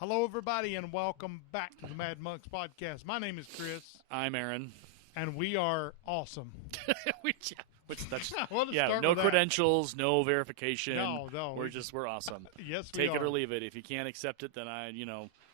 Hello, everybody, and welcome back to the Mad Monks podcast. My name is Chris, I'm Aaron. and we are awesome. That's Start no with that. credentials, no verification. No. we're awesome. Yes, we Take are. it or leave it. If you can't accept it, then We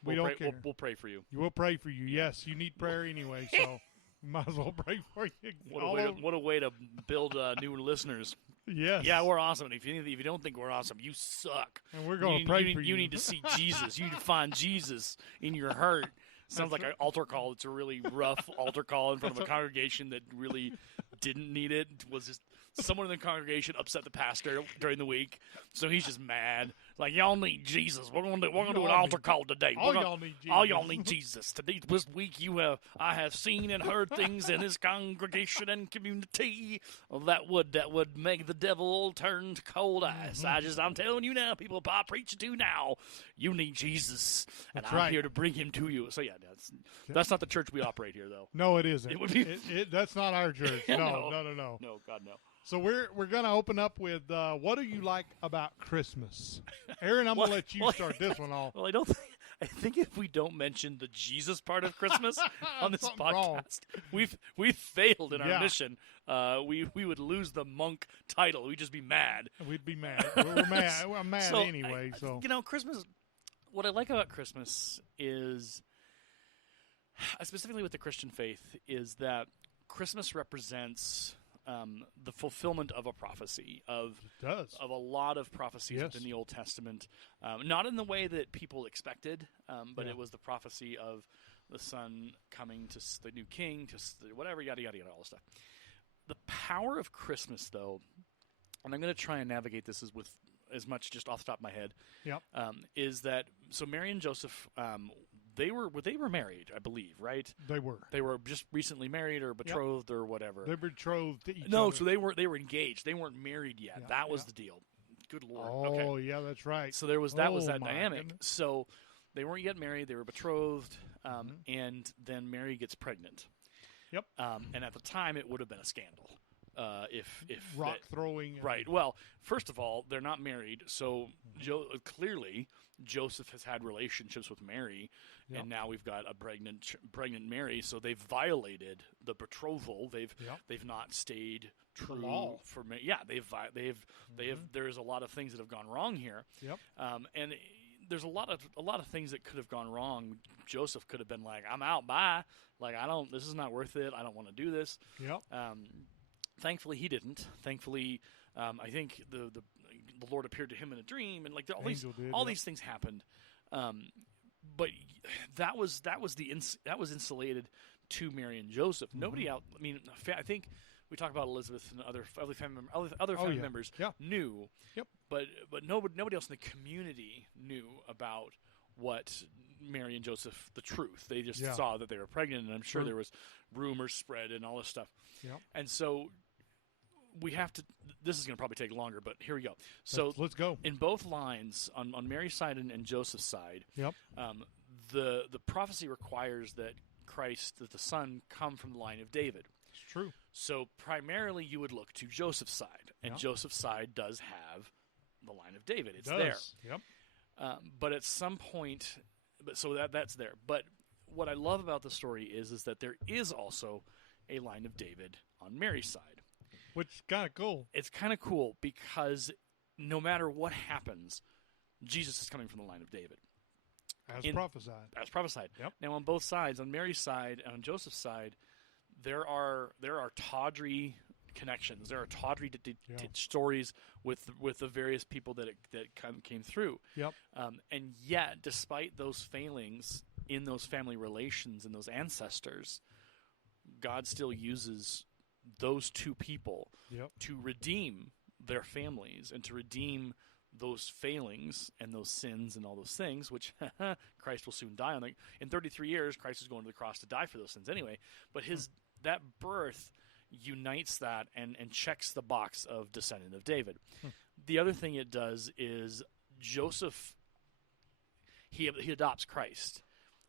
we'll don't pray, care. we'll pray for you. We'll pray for you. Yes, you need prayer anyway, so we might as well pray for you. What a way to build new listeners. Yes. Yeah, we're awesome. If you don't think we're awesome, you suck. And we're going to pray for you. You need to see Jesus. You need to find Jesus in your heart. Sounds like an altar call. It's a really rough altar call in front of a congregation that really didn't need it. Was just someone in the congregation upset the pastor during the week, so he's just mad. Like, y'all need Jesus. We're gonna do an altar call today. All y'all need Jesus. All y'all need Jesus. Today, this week, I have seen and heard things in this congregation and community that would make the devil turn to cold ice. I'm telling you now, people I'm preaching to now, you need Jesus, and That's I'm right. here to bring him to you. So yeah, that's not the church we operate here, though. No, it isn't. It would be- that's not our church. No. No, God, no. So we're going to open up with what do you like about Christmas? Aaron, I'm going to let you start this one off. Well, I think if we don't mention the Jesus part of Christmas on this Something podcast, wrong. we've failed in our Yeah. mission. We would lose the monk title. We'd just be mad. We'd be mad. We're mad. We're mad So, anyway. So Christmas. What I like about Christmas is, specifically with the Christian faith, is that Christmas represents the fulfillment of a prophecy of it does. a lot of prophecies Yes. within the Old Testament, not in the way that people expected, but Yeah. it was the prophecy of the Son coming to the new King, whatever, yada yada yada, all this stuff. The power of Christmas, though, and I'm going to try and navigate this with as much just off the top of my head, Yep. is that so Mary and Joseph, they were married, I believe, right? They were. They were just recently married or betrothed or whatever. They're betrothed to each No, other. so they were engaged. They weren't married yet. Yeah, That was yeah. the deal. Good Lord. Oh, Okay. yeah, that's right. So there was that Oh, that my dynamic. goodness. So they weren't yet married. They were betrothed, Mm-hmm. and then Mary gets pregnant. Yep. And at the time, it would have been a scandal if Rock that- throwing. and- Right. Well, first of all, they're not married, so clearly Joseph has had relationships with Mary, Yep. and now we've got a pregnant Mary. So they've violated the betrothal. Yep. They've not stayed true law. for me. Yeah, they've There's a lot of things that have gone wrong here. Yep. And there's a lot of things that could have gone wrong. Joseph could have been like, "I'm out, bye." Like, this is not worth it. I don't want to do this. Yep. Thankfully, he didn't. Thankfully, I think the Lord appeared to him in a dream, and like all Angel did, all yep. these things happened. But that was insulated to Mary and Joseph. Mm-hmm. Nobody out. I mean, I think we talk about Elizabeth and other family yeah. members Yeah. knew. Yep. But nobody else in the community knew about what Mary and Joseph, the truth. They just Yeah. saw that they were pregnant, and I'm sure True. there was rumors spread and all this stuff. Yep. And so we have to. This is going to probably take longer, but here we go. So Let's go. in both lines, on Mary's side and Joseph's side, Yep. the prophecy requires that the Son, come from the line of David. It's true. So primarily, you would look to Joseph's side, and Yeah. Joseph's side does have the line of David. It's It there. does. Yep. But at some point, so that's there. But what I love about the story is that there is also a line of David on Mary's side. Which is kind of cool. It's kind of cool because no matter what happens, Jesus is coming from the line of David, As In- prophesied. as prophesied. Yep. Now, on both sides, on Mary's side and on Joseph's side, there are tawdry connections. There are tawdry Yeah. stories with the various people that came through. Yep. And yet, despite those failings in those family relations and those ancestors, God still uses those two people Yep. to redeem their families and to redeem those failings and those sins and all those things, which Christ will soon die on. In 33 years, Christ is going to the cross to die for those sins anyway. But that birth unites that and checks the box of descendant of David. The other thing it does is Joseph, he adopts Christ.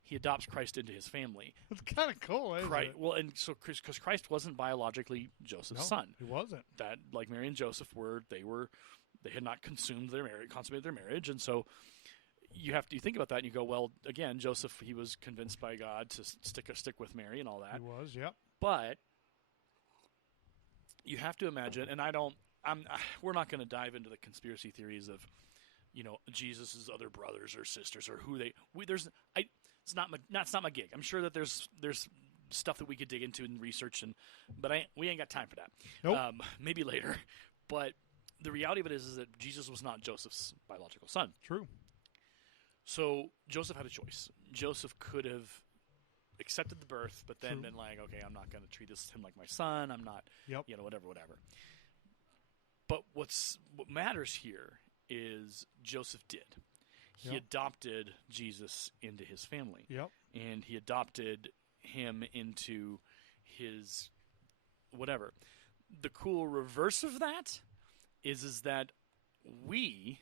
He adopts Christ into his family. It's kind of cool, isn't Christ, it? well, and so because Christ wasn't biologically Joseph's son. He wasn't. That, like Mary and Joseph were, they had not consummated their marriage, and so you think about that and you go, well, again, Joseph, he was convinced by God to stick with Mary and all that. He was, yep. But you have to imagine, and we're not going to dive into the conspiracy theories of, Jesus's other brothers or sisters or who it's not my gig. I'm sure that there's stuff that we could dig into and research, but we ain't got time for that. Nope. Maybe later. But the reality of it is that Jesus was not Joseph's biological son. True. So Joseph had a choice. Joseph could have accepted the birth, but then True. been like, okay, I'm not going to treat him like my son. I'm not, Yep. whatever. But what matters here is Joseph did. He Yep. adopted Jesus into his family. Yep. And he adopted him into his whatever. The cool reverse of that is that we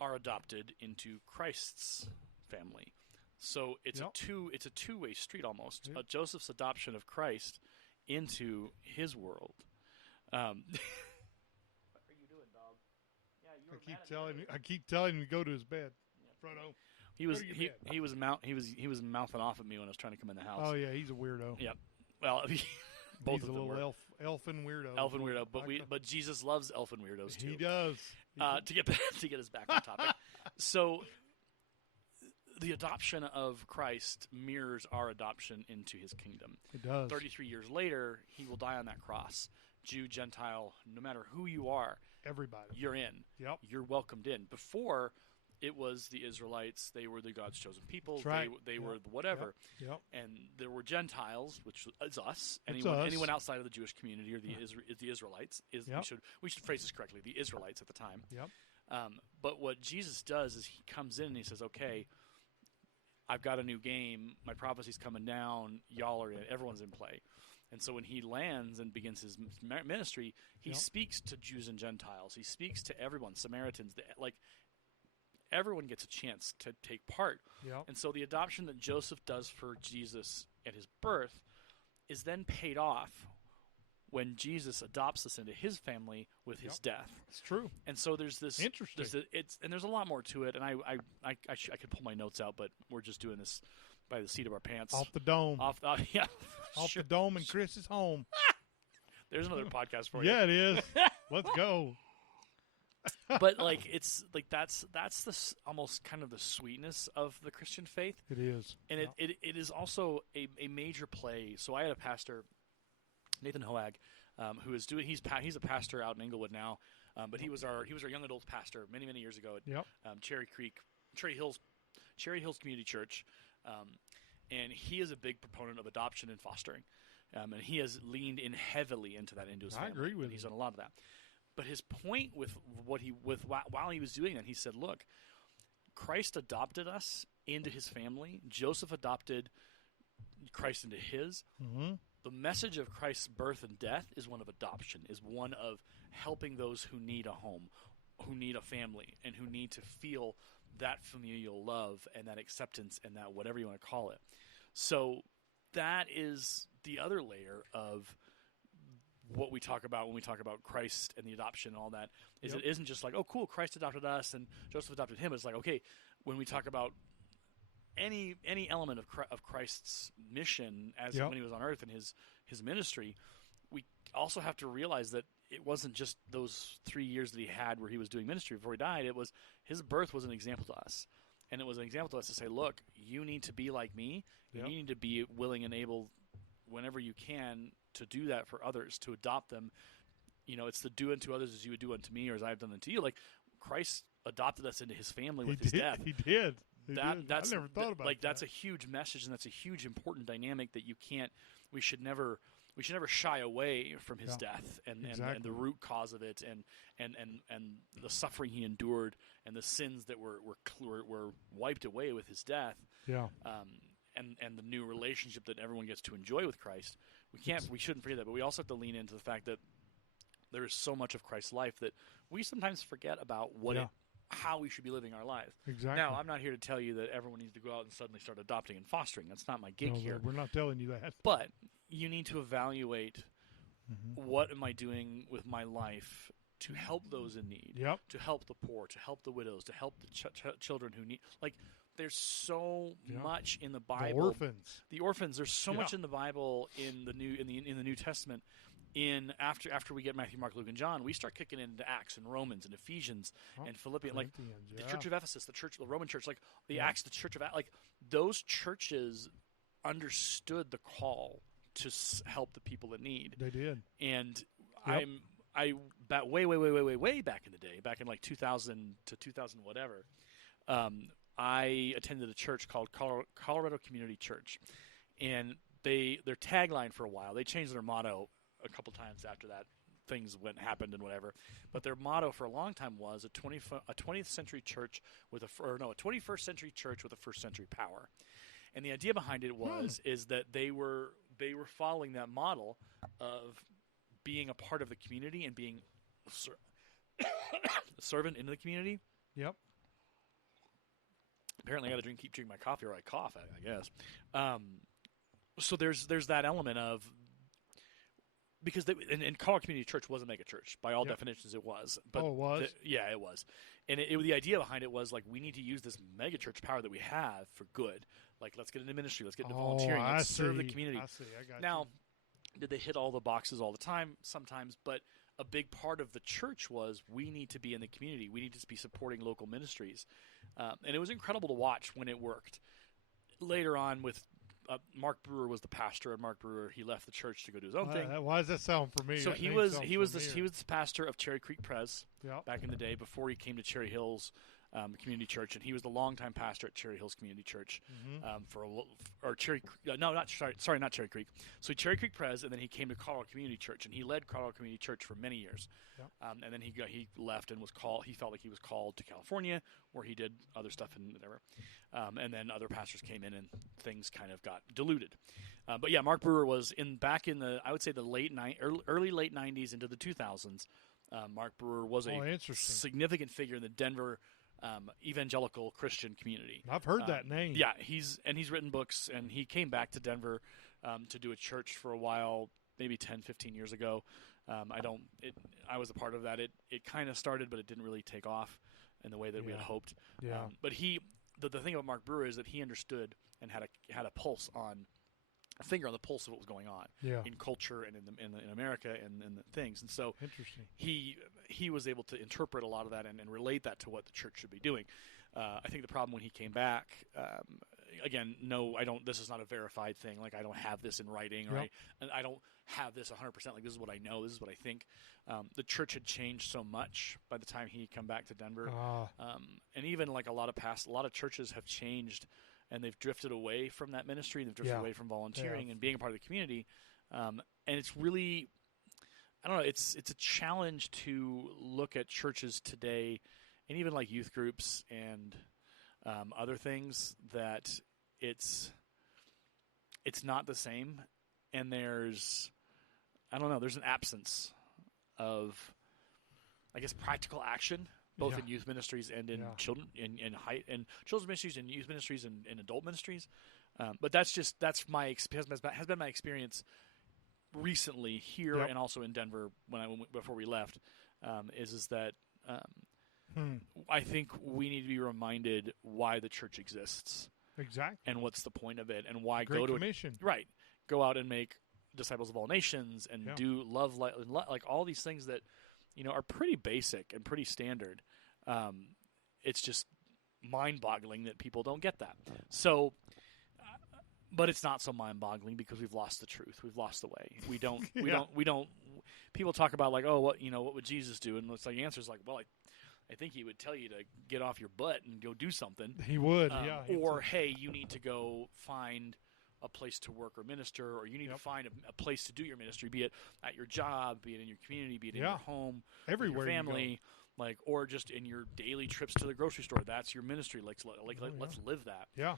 are adopted into Christ's family. So it's Yep. a two-way street almost. Yep. Joseph's adoption of Christ into his world. What are you doing, dog? Yeah, you I keep telling him to go to his bed. Frodo. He was Go to your bed. he was mouthing off at me when I was trying to come in the house. Oh yeah, he's a weirdo. Yep. Well, both He's of a them little were. elfin weirdo. Elfin weirdo, but Jesus loves elfin weirdos too. He does. To get us back on topic, so the adoption of Christ mirrors our adoption into His kingdom. It does. 33 years later, He will die on that cross. Jew, Gentile, no matter who you are, Everybody. you're in. Yep. You're welcomed in. Before, it was the Israelites. They were the God's chosen people. That's right. They Yep. were whatever. Yep. And there were Gentiles, which is us. It's us. Anyone outside of the Jewish community or the Israelites. Yep. We should phrase this correctly. The Israelites at the time. Yep. But what Jesus does is He comes in and He says, okay, I've got a new game. My prophecy's coming down. Y'all are in. Everyone's in play. And so when He lands and begins His ministry, He Yep. speaks to Jews and Gentiles. He speaks to everyone, Samaritans. Everyone gets a chance to take part. Yep. And so the adoption that Joseph does for Jesus at His birth is then paid off when Jesus adopts us into His family with His death. It's true. And so there's this Interesting. There's a lot more to it. And I could pull my notes out, but we're just doing this by the seat of our pants. Off the dome. Yeah. Off Sure. the dome and Chris's home. There's another podcast for you. Yeah, it is. Let's go. But it's that's almost kind of the sweetness of the Christian faith. It is. And Yep. it is also a major play. So I had a pastor, Nathan Hoag, who is doing. He's a pastor out in Inglewood now, but he was our young adult pastor many years ago at Yep. Cherry Hills Community Church, and he is a big proponent of adoption and fostering, and he has leaned in heavily into that into his family. I agree with and he's him. done a lot of that. But his point while he was doing that, he said, "Look, Christ adopted us into His family. Joseph adopted Christ into his. Mm-hmm. The message of Christ's birth and death is one of adoption, is one of helping those who need a home, who need a family, and who need to feel that familial love and that acceptance and that whatever you want to call it. So that is the other layer of what we talk about when we talk about Christ and the adoption and all that, is Yep. It isn't just like, oh, cool, Christ adopted us and Joseph adopted him. It's like, okay, when we talk about any element of Christ's mission as Yep. when He was on earth and his ministry, we also have to realize that it wasn't just those 3 years that He had where He was doing ministry before He died. It was His birth was an example to us. And it was an example to us to say, look, you need to be like me. Yep. You need to be willing and able whenever you can to do that for others, to adopt them. It's the do unto others as you would do unto me or as I have done unto you. Like Christ adopted us into His family with His death. He did. He did. That's I never thought about that. that's a huge message, and that's a huge important dynamic that we should never shy away from His Yeah. death and Exactly. the root cause of it and the suffering He endured and the sins that were wiped away with His death. Yeah. And the new relationship that everyone gets to enjoy with Christ. We shouldn't forget that, but we also have to lean into the fact that there is so much of Christ's life that we sometimes forget about how we should be living our lives. Exactly. Now, I'm not here to tell you that everyone needs to go out and suddenly start adopting and fostering. That's not my gig No, here. We're not telling you that. But you need to evaluate Mm-hmm. what am I doing with my life to help those in need, Yep. to help the poor, to help the widows, to help the children who need. Like, there's so much in the Bible. The orphans. The orphans. There's so much in the Bible in the New Testament. After we get Matthew, Mark, Luke, and John, we start kicking into Acts and Romans and Ephesians and Philippians, like the Church of Ephesus, the Roman Church, like the Acts, the Church of like those churches understood the call to help the people in need. They did. And way back in the day, back in like 2000 to 2000 whatever, I attended a church called Colorado Community Church, and their tagline for a while, they changed their motto a couple times after that. Things happened and whatever, but their motto for a long time was a 20th century church with a 21st century church with a first century power. And the idea behind it is that they were following that model of being a part of the community and being a servant into the community. Yep. Apparently, I got to keep drinking my coffee or I cough. I guess. So there's that element of, because and Colorado Community Church was a mega church by all definitions. It was. But it was. It was. And the idea behind it was like, we need to use this mega church power that we have for good. Like, let's get into ministry. Let's get into volunteering. Let's serve the community. I see. I got now, did they hit all the boxes all the time? Sometimes, but a big part of the church was we need to be in the community. We need to be supporting local ministries. And it was incredible to watch when it worked. Later on with Mark Brewer was the pastor, and Mark Brewer, he left the church to go do his own thing. Why does that sound familiar? So he was the pastor of Cherry Creek Pres back in the day before he came to Cherry Hills Community Church, and he was the longtime pastor at Cherry Hills Community Church not Cherry Creek. So Cherry Creek Pres, and then he came to Colorado Community Church, and he led Colorado Community Church for many years. And then he left and was called. He felt like he was called to California, where he did other stuff and whatever. And then other pastors came in, and things kind of got diluted. But yeah, Mark Brewer was back in the, I would say, the early late 90s into the 2000s. Mark Brewer was a significant figure in the Denver evangelical Christian community. I've heard that name. Yeah, he's written books, and he came back to Denver to do a church for a while, maybe 10, 15 years ago. I was a part of that. It kind of started, but it didn't really take off in the way that we had hoped. Yeah. But the thing about Mark Brewer is that he understood and had a finger on the pulse of what was going on in culture and in America and the things. And so interesting. He was able to interpret a lot of that and relate that to what the church should be doing. I think the problem when he came back, again, no, I don't. This is not a verified thing. Like, I don't have this in writing, or I don't have this 100%. Like, this is what I know. This is what I think. The church had changed so much by the time he come back to Denver, and even like a lot of churches have changed, and they've drifted away from that ministry. They've drifted away from volunteering and being a part of the community. And it's really, I don't know. It's a challenge to look at churches today, and even like youth groups and other things, that it's not the same, and there's an absence of, I guess, practical action, both in youth ministries and in children in children's ministries and youth ministries and adult ministries. But that's has been my experience recently here and also in Denver before we left. Is that I think we need to be reminded why the church exists. Exactly. And what's the point of it, and why Great Commission. Go out and make disciples of all nations and do love, like all these things that, are pretty basic and pretty standard. It's just mind-boggling that people don't get that. So, but it's not so mind-boggling because we've lost the truth. We've lost the way. We don't. People talk about like, oh, what would Jesus do? And it's like the answer is like, well, I think he would tell you to get off your butt and go do something. He would, Or, hey, you need to go find a place to work or minister, or you need to find a place to do your ministry, be it at your job, be it in your community, be it in your home, everywhere, your family, or just in your daily trips to the grocery store. That's your ministry. Let's live that. Yeah.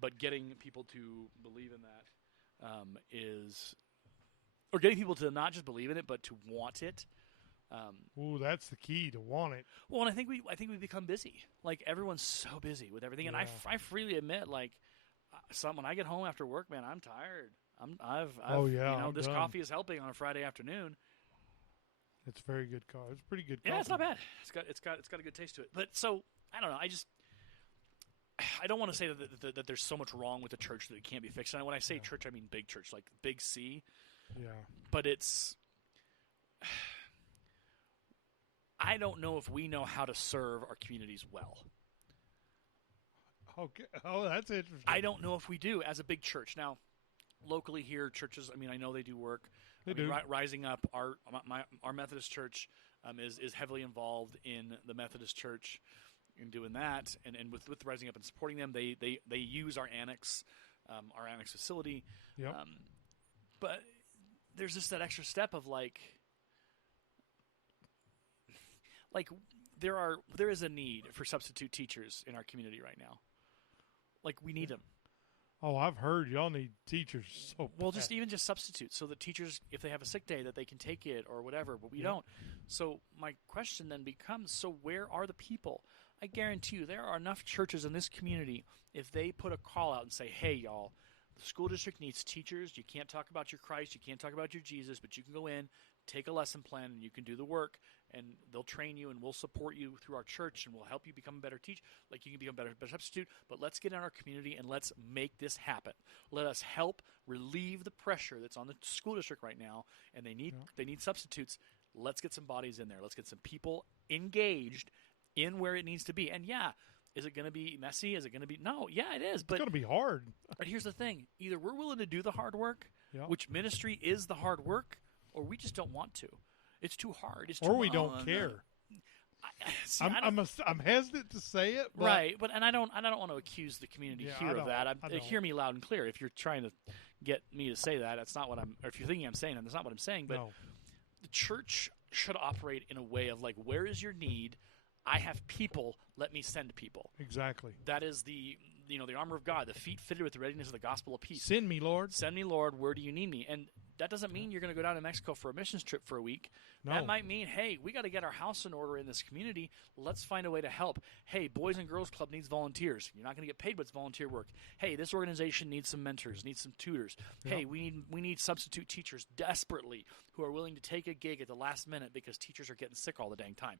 But getting people to believe in that or getting people to not just believe in it, but to want it. That's the key, to want it. Well, and I think we've become busy. Like, everyone's so busy with everything, and I freely admit, like, when I get home after work, man, I'm tired. I'm this done. coffee is helping on a Friday afternoon. It's very good coffee. It's pretty good coffee. Yeah, it's not bad. It's got a good taste to it. But so I don't know. I don't want to say that there's so much wrong with the church that it can't be fixed. And when I say church, I mean big church, like big C. Yeah. But I don't know if we know how to serve our communities well. Okay. Oh, that's interesting. I don't know if we do as a big church. Now, locally here, churches, I mean, I know they do work. They do. Rising Up, our Methodist church is heavily involved in the Methodist church in doing that. And with Rising Up and supporting them, they use our annex facility. Yep. But there's just that extra step of like there is a need for substitute teachers in our community right now. Like we need them. Oh, I've heard y'all need teachers so Well, bad. just substitutes so that teachers, if they have a sick day, that they can take it or whatever, but we don't. So my question then becomes, so where are the people? I guarantee you there are enough churches in this community, if they put a call out and say, hey, y'all, the school district needs teachers. You can't talk about your Christ. You can't talk about your Jesus, but you can go in, take a lesson plan, and you can do the work, and they'll train you, and we'll support you through our church, and we'll help you become a better teacher. Like you can become a better substitute, but let's get in our community, and let's make this happen. Let us help relieve the pressure that's on the school district right now, and they need substitutes. Let's get some bodies in there. Let's get some people engaged in where it needs to be. And is it going to be messy? Is it going to be – no, yeah, it is. But it's going to be hard. But here's the thing. Either we're willing to do the hard work, which ministry is the hard work, or we just don't want to. It's too hard. It's too we don't care. I'm hesitant to say it, but right? But I don't want to accuse the community here of that. Hear me loud and clear. If you're trying to get me to say that, that's not what I'm. Or if you're thinking I'm saying that, that's not what I'm saying. But the church should operate in a way of like, where is your need? I have people. Let me send people. Exactly. That is the armor of God, the feet fitted with the readiness of the gospel of peace. Send me, Lord. Send me, Lord. Where do you need me? And that doesn't mean you're going to go down to Mexico for a missions trip for a week. No. That might mean, hey, we got to get our house in order in this community. Let's find a way to help. Hey, Boys and Girls Club needs volunteers. You're not going to get paid, but it's volunteer work. Hey, this organization needs some mentors, needs some tutors. Yep. Hey, we need substitute teachers desperately who are willing to take a gig at the last minute because teachers are getting sick all the dang time.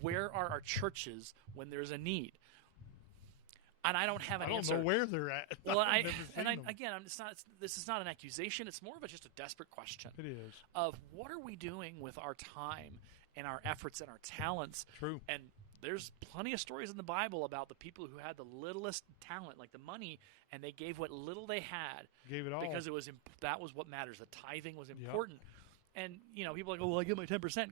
Where are our churches when there's a need? And I don't have an answer. I don't know where they're at. Well, this is not an accusation. It's more of just a desperate question. It is. Of what are we doing with our time and our efforts and our talents? True. And there's plenty of stories in the Bible about the people who had the littlest talent, like the money, and they gave what little they had. Gave it all. Because that was what matters. The tithing was important. Yep. And people are like, oh, well, I get my 10%.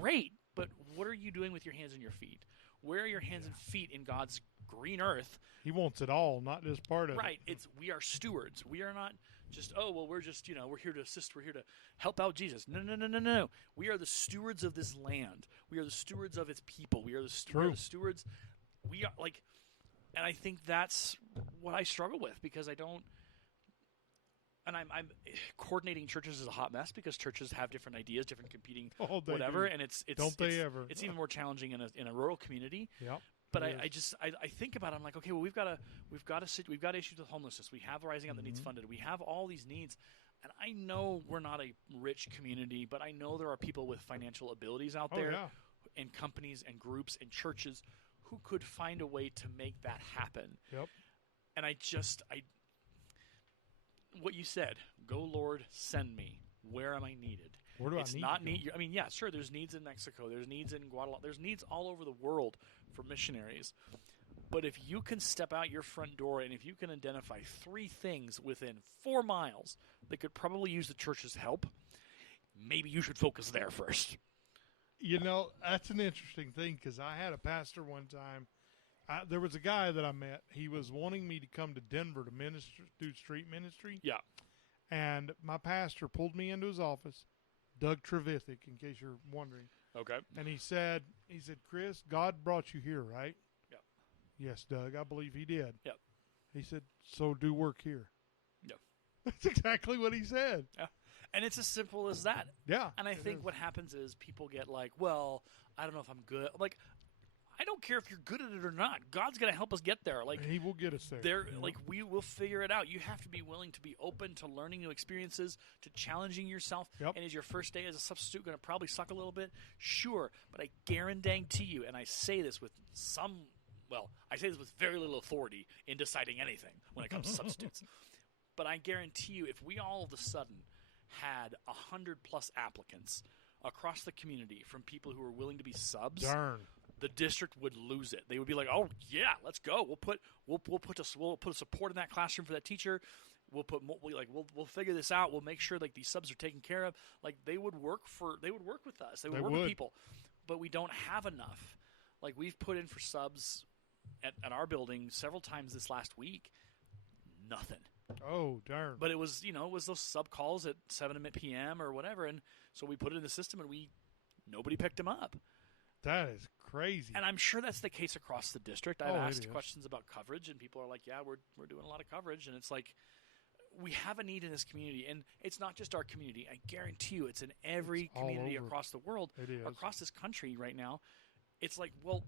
Great. But what are you doing with your hands and your feet? Where are your hands and feet in God's green earth? He wants it all, not just part of it. Right. We are stewards. We are not just, we're just, we're here to assist. We're here to help out Jesus. No. We are the stewards of this land. We are the stewards of its people. We are the stewards. We are like, and I think that's what I struggle with because I don't, and I'm coordinating churches is a hot mess because churches have different ideas, different competing whatever, and it's they ever? It's even more challenging in a rural community. Yep. But I think about it. I'm like, okay, well, we've got issues with homelessness. We have Rising Up that needs funded. We have all these needs, and I know we're not a rich community, but I know there are people with financial abilities out there, and companies and groups and churches who could find a way to make that happen. Yep. And what you said, go Lord, send me. Where am I needed? Where do it's I need not to go? need. I mean, yeah, sure. There's needs in Mexico. There's needs in Guatemala. There's needs all over the world for missionaries. But if you can step out your front door and if you can identify 3 things within 4 miles that could probably use the church's help, maybe you should focus there first. That's an interesting thing because I had a pastor one time. There was a guy that I met. He was wanting me to come to Denver to do street ministry. Yeah. And my pastor pulled me into his office, Doug Trevithick, in case you're wondering. Okay. And he said, Chris, God brought you here, right? Yep. Yes, Doug, I believe he did. Yep. He said, so do work here. Yep. That's exactly what he said. Yeah. And it's as simple as that. Yeah. And I think what happens is people get like, well, I don't know if I'm good. Like, I don't care if you're good at it or not. God's going to help us get there. Like He will get us there. like we will figure it out. You have to be willing to be open to learning new experiences, to challenging yourself. Yep. And is your first day as a substitute going to probably suck a little bit? Sure, but I guarantee you, and I say this with I say this with very little authority in deciding anything when it comes to substitutes. But I guarantee you, if we all of a sudden had 100+ applicants across the community from people who are willing to be subs, Darn. the district would lose it. They would be like, "Oh yeah, let's go. We'll put a support in that classroom for that teacher. We'll figure this out. We'll make sure like these subs are taken care of." Like they would work with us. They would work with people. But we don't have enough. Like we've put in for subs at our building several times this last week. Nothing. Oh, darn. But it was those sub calls at 7 p.m. or whatever, and so we put it in the system, and nobody picked them up. That is crazy. And I'm sure that's the case across the district. I've it asked is. questions about coverage, and people are like, "Yeah, we're doing a lot of coverage," and it's like we have a need in this community, and it's not just our community. I guarantee you, it's in every It's all community over. across the world, It is. across this country right now. It's like, well,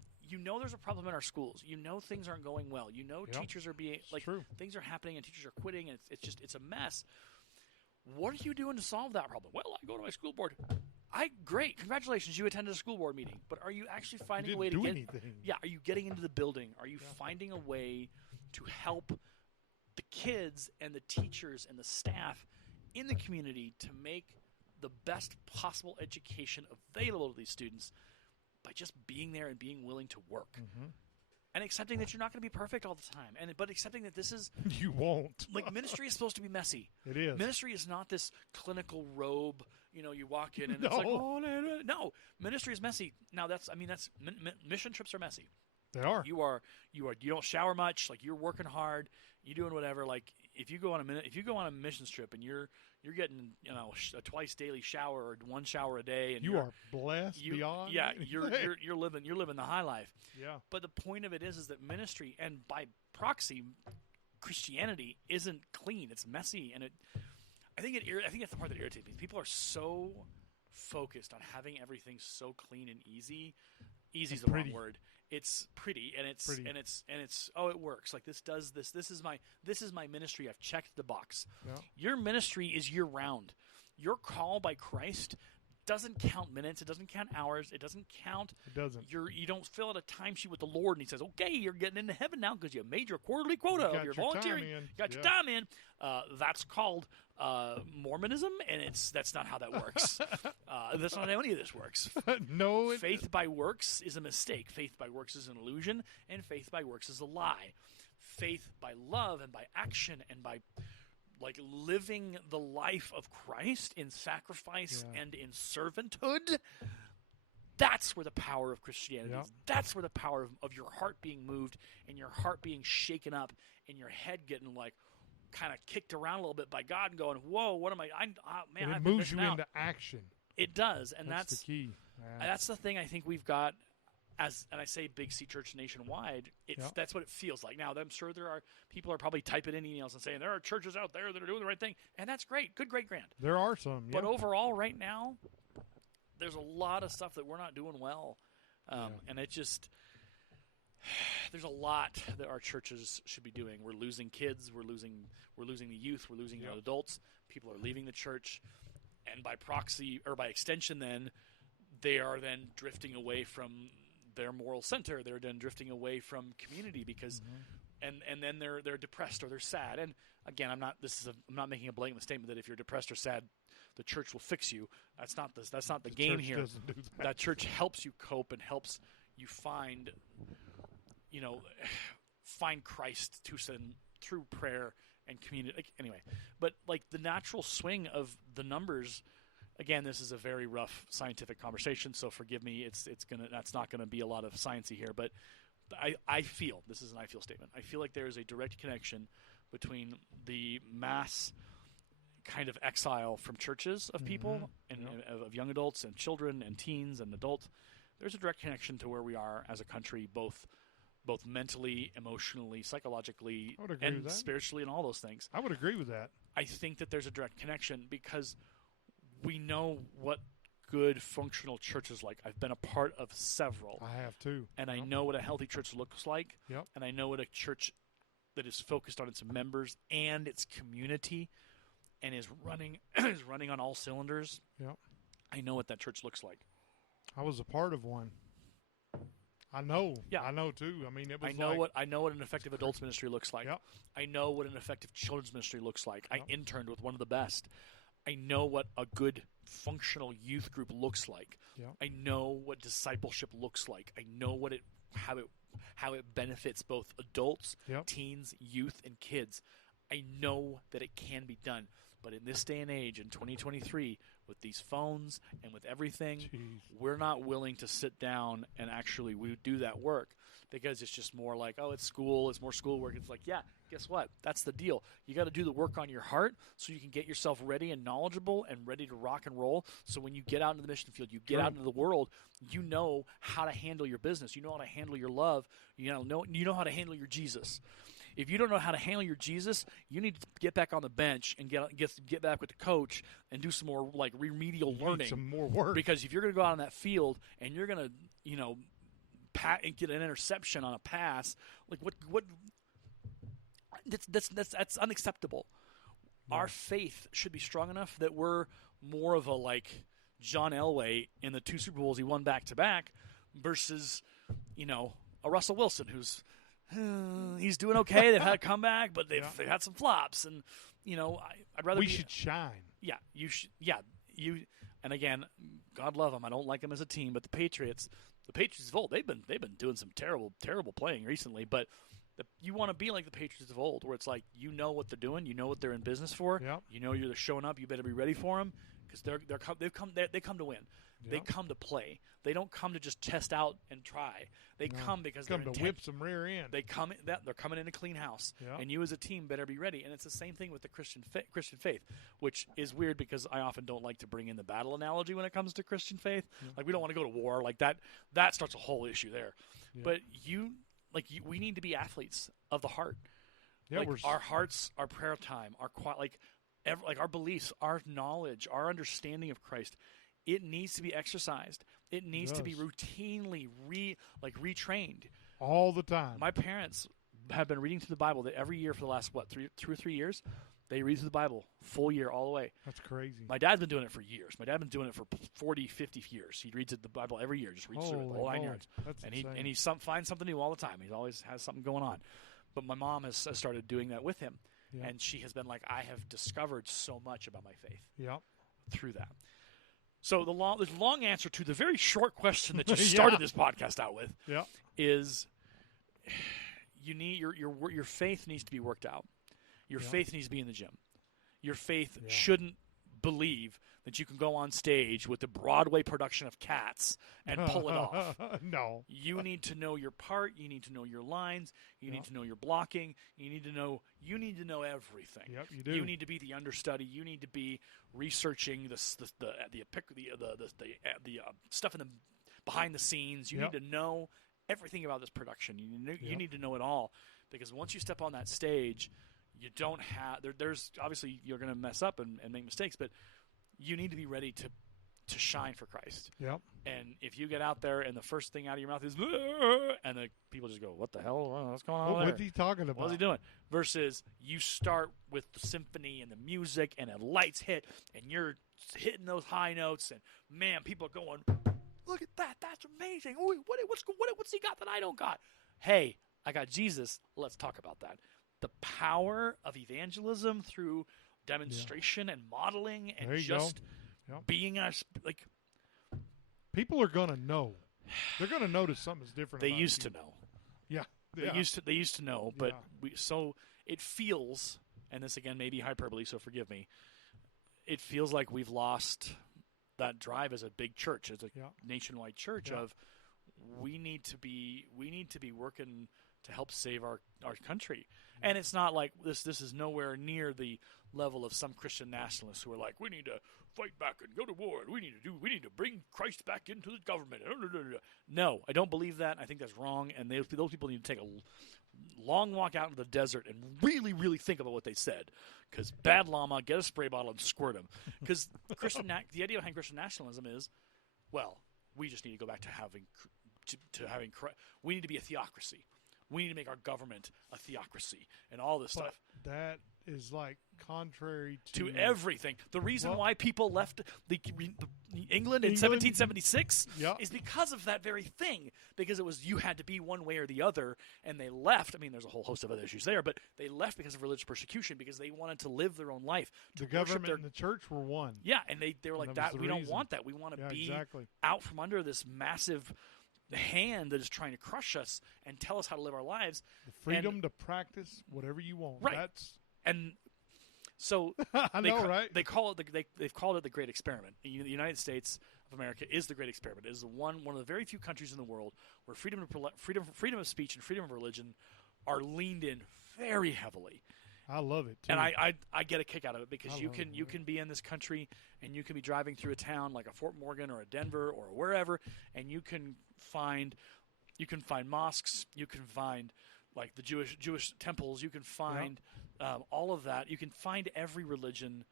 there's a problem in our schools. Things aren't going well. Yep. Teachers are being It's true. things are happening and teachers are quitting, and it's a mess. What are you doing to solve that problem? Well, I go to my school board. Great, congratulations, you attended a school board meeting. But are you actually finding a way to do get? anything. Yeah, are you getting into the building? Are you finding a way to help the kids and the teachers and the staff in the community to make the best possible education available to these students by just being there and being willing to work and accepting that you're not going to be perfect all the time, but accepting that this is You won't. like ministry is supposed to be messy. It is. Ministry is not this clinical robe. You walk in and No. it's like, oh no, ministry is messy. Now mission trips are messy. They are. You don't shower much. Like you're working hard. You're doing whatever. Like if you go on a mission trip and you're getting a twice daily shower or one shower a day, and You are blessed beyond. yeah anything. you're living the high life. Yeah. But the point of it is that ministry and by proxy Christianity isn't clean. It's messy, and I think that's the part that irritates me. People are so focused on having everything so clean and easy. Easy is the wrong pretty. word. It's pretty, and it's Pretty. and it's oh, it works. Like this does this. This is my ministry. I've checked the box. Yeah. Your ministry is year round. Your call by Christ doesn't count minutes. It doesn't count hours. It doesn't count. It doesn't. You don't fill out a timesheet with the Lord, and He says, "Okay, you're getting into heaven now because you made your quarterly quota You of got your your volunteering. time in. You got your Yeah. time in." That's called Mormonism, and that's not how that works. That's not how any of this works. No. Faith by works is a mistake. Faith by works is an illusion, and faith by works is a lie. Faith by love and by action and by living the life of Christ in sacrifice and in servanthood, that's where the power of Christianity is. That's where the power of your heart being moved and your heart being shaken up and your head getting kind of kicked around a little bit by God and going, whoa, what am I? And it I've been moves you missing out. into action. It does, and That's the key. Yeah. that's the thing I think we've got and I say Big C Church nationwide. That's what it feels like. Now, I'm sure there are people are probably typing in emails and saying there are churches out there that are doing the right thing, and that's great, good, great, grand. There are some. Yeah. But overall, right now, there's a lot of stuff that we're not doing well, and it just there's a lot that our churches should be doing. We're losing kids, we're losing the youth, we're losing the adults. People are leaving the church, and by proxy or by extension, then they are then drifting away from their moral center. They're then drifting away from community because, and then they're depressed or they're sad. And again, I'm not making a blatant statement that if you're depressed or sad, the church will fix you. That's not the game church here. doesn't do that. That church helps you cope and helps you find Christ through prayer and community. Anyway, but the natural swing of the numbers. Again, this is a very rough scientific conversation, so forgive me. That's not gonna be a lot of sciencey here, but I feel this is an I feel statement. I feel like there is a direct connection between the mass kind of exile from churches of people and of young adults and children and teens and adults. There's a direct connection to where we are as a country, both mentally, emotionally, psychologically, I would agree and with that. spiritually, and all those things. I would agree with that. I think that there's a direct connection because we know what good functional churches like. I've been a part of several. I have too. And I know what a healthy church looks like. Yep. And I know what a church that is focused on its members and its community and is running is running on all cylinders. Yep. I know what that church looks like. I was a part of one. I know. Yeah. I know too. I mean, it was I know what an effective adults ministry looks like. Yep. I know what an effective children's ministry looks like. Yep. I interned with one of the best. I know what a good functional youth group looks like. Yep. I know what discipleship looks like. I know how it benefits both adults, Yep. teens, youth, and kids. I know that it can be done. But in this day and age, in 2023, with these phones and with everything, Jeez. we're not willing to sit down and actually do that work because it's just more like, oh, it's school, it's more schoolwork. It's like, yeah, guess what? That's the deal. You got to do the work on your heart so you can get yourself ready and knowledgeable and ready to rock and roll. So when you get out into the mission field, you get out into the world, you know how to handle your business. You know how to handle your love. You know how to handle your Jesus. If you don't know how to handle your Jesus, you need to get back on the bench and get back with the coach and do some more like remedial You learning. need some more work. Because if you're going to go out on that field and you're going to, and get an interception on a pass, like what? That's unacceptable. Yeah. Our faith should be strong enough that we're more of a like John Elway in the 2 Super Bowls he won back to back versus, a Russell Wilson who's. He's doing okay. They've had a comeback, but they've had some flops, and I'd rather. We should shine. Yeah, you should. Yeah, you. And again, God love them. I don't like them as a team, but the Patriots of old, they've been doing some terrible playing recently. But you want to be like the Patriots of old, where it's like you know what they're doing, you know what they're in business for. Yep. You're showing up. You better be ready for them because they come to win. Yep. They come to play. They don't come to just test out and try. They come because come they're to whip some rear end. They're coming in a clean house, Yep. and you as a team better be ready. And it's the same thing with the Christian faith, which is weird because I often don't like to bring in the battle analogy when it comes to Christian faith. Yep. Like we don't want to go to war like that. That starts a whole issue there. Yep. But we need to be athletes of the heart. Yeah, like our hearts, our prayer time, our beliefs, our knowledge, our understanding of Christ. It needs to be exercised. It needs to be routinely retrained all the time. My parents have been reading through the Bible every year for the last 2 or 3 years. They read through the Bible full year all the way. That's crazy. My dad's been doing it for years. My dad's been doing it for 40, 50 years. He reads the Bible every year, just reads through it, the whole 9 yards. That's and he finds something new all the time. He always has something going on. But my mom has started doing that with him, and she has been like, I have discovered so much about my faith through that. So the long answer to the very short question that you started this podcast out with is you need your faith needs to be worked out. Your faith needs to be in the gym. Your faith shouldn't believe that you can go on stage with the Broadway production of Cats and pull it off. No. You need to know your part. You need to know your lines. You need to know your blocking. You need to know everything. Yep, you do. You need to be the understudy. You need to be researching the stuff in the behind the scenes. You need to know everything about this production. You need to know it all, because once you step on that stage, you don't have there's obviously you're going to mess up and make mistakes, but you need to be ready to shine for Christ. Yep. And if you get out there and the first thing out of your mouth is, and the people just go, what the hell? What's going on What's he talking about? What's he doing? Versus you start with the symphony and the music and the lights hit and you're hitting those high notes and, man, people are going, look at that. That's amazing. Ooh, what's he got that I don't got? Hey, I got Jesus. Let's talk about that. The power of evangelism through demonstration and modeling and just being like people are gonna know. They're gonna notice something's different. They about used you. to know. Yeah. They used to know, but so it feels, and this again may be hyperbole, so forgive me. It feels like we've lost that drive as a big church, as a nationwide church. Of we need to be working to help save our country. And it's not like this is nowhere near the level of some Christian nationalists who are like, we need to fight back and go to war, and we need to bring Christ back into the government. No, I don't believe that. I think that's wrong, and those people need to take a long walk out into the desert and really, really think about what they said. Because bad llama, get a spray bottle and squirt them. Because the idea behind Christian nationalism is well, we just need to go back to having we need to be a theocracy. We need to make our government a theocracy and all this But stuff. that is like contrary To everything. The reason why people left England in 1776 Yeah. is because of that very thing. Because it was you had to be one way or the other, and they left. I mean, there's a whole host of other issues there, but they left because of religious persecution because they wanted to live their own life. To the worship government and the church were one. Yeah, and they were like, that was that the we don't reason. want that. We want to Yeah, be exactly. out from under this massive hand that is trying to crush us and tell us how to live our lives. The freedom to practice whatever you want. Right. That's And so I know, right? They've called it the Great Experiment. The United States of America is the Great Experiment. It is one of the very few countries in the world where freedom of speech and freedom of religion are leaned in very heavily. I love it too. And I get a kick out of it because I you love can it, you man. can be in this country and you can be driving through a town like a Fort Morgan or a Denver or wherever, and you can find mosques, you can find like the Jewish temples, you can find all of that. You can find every religion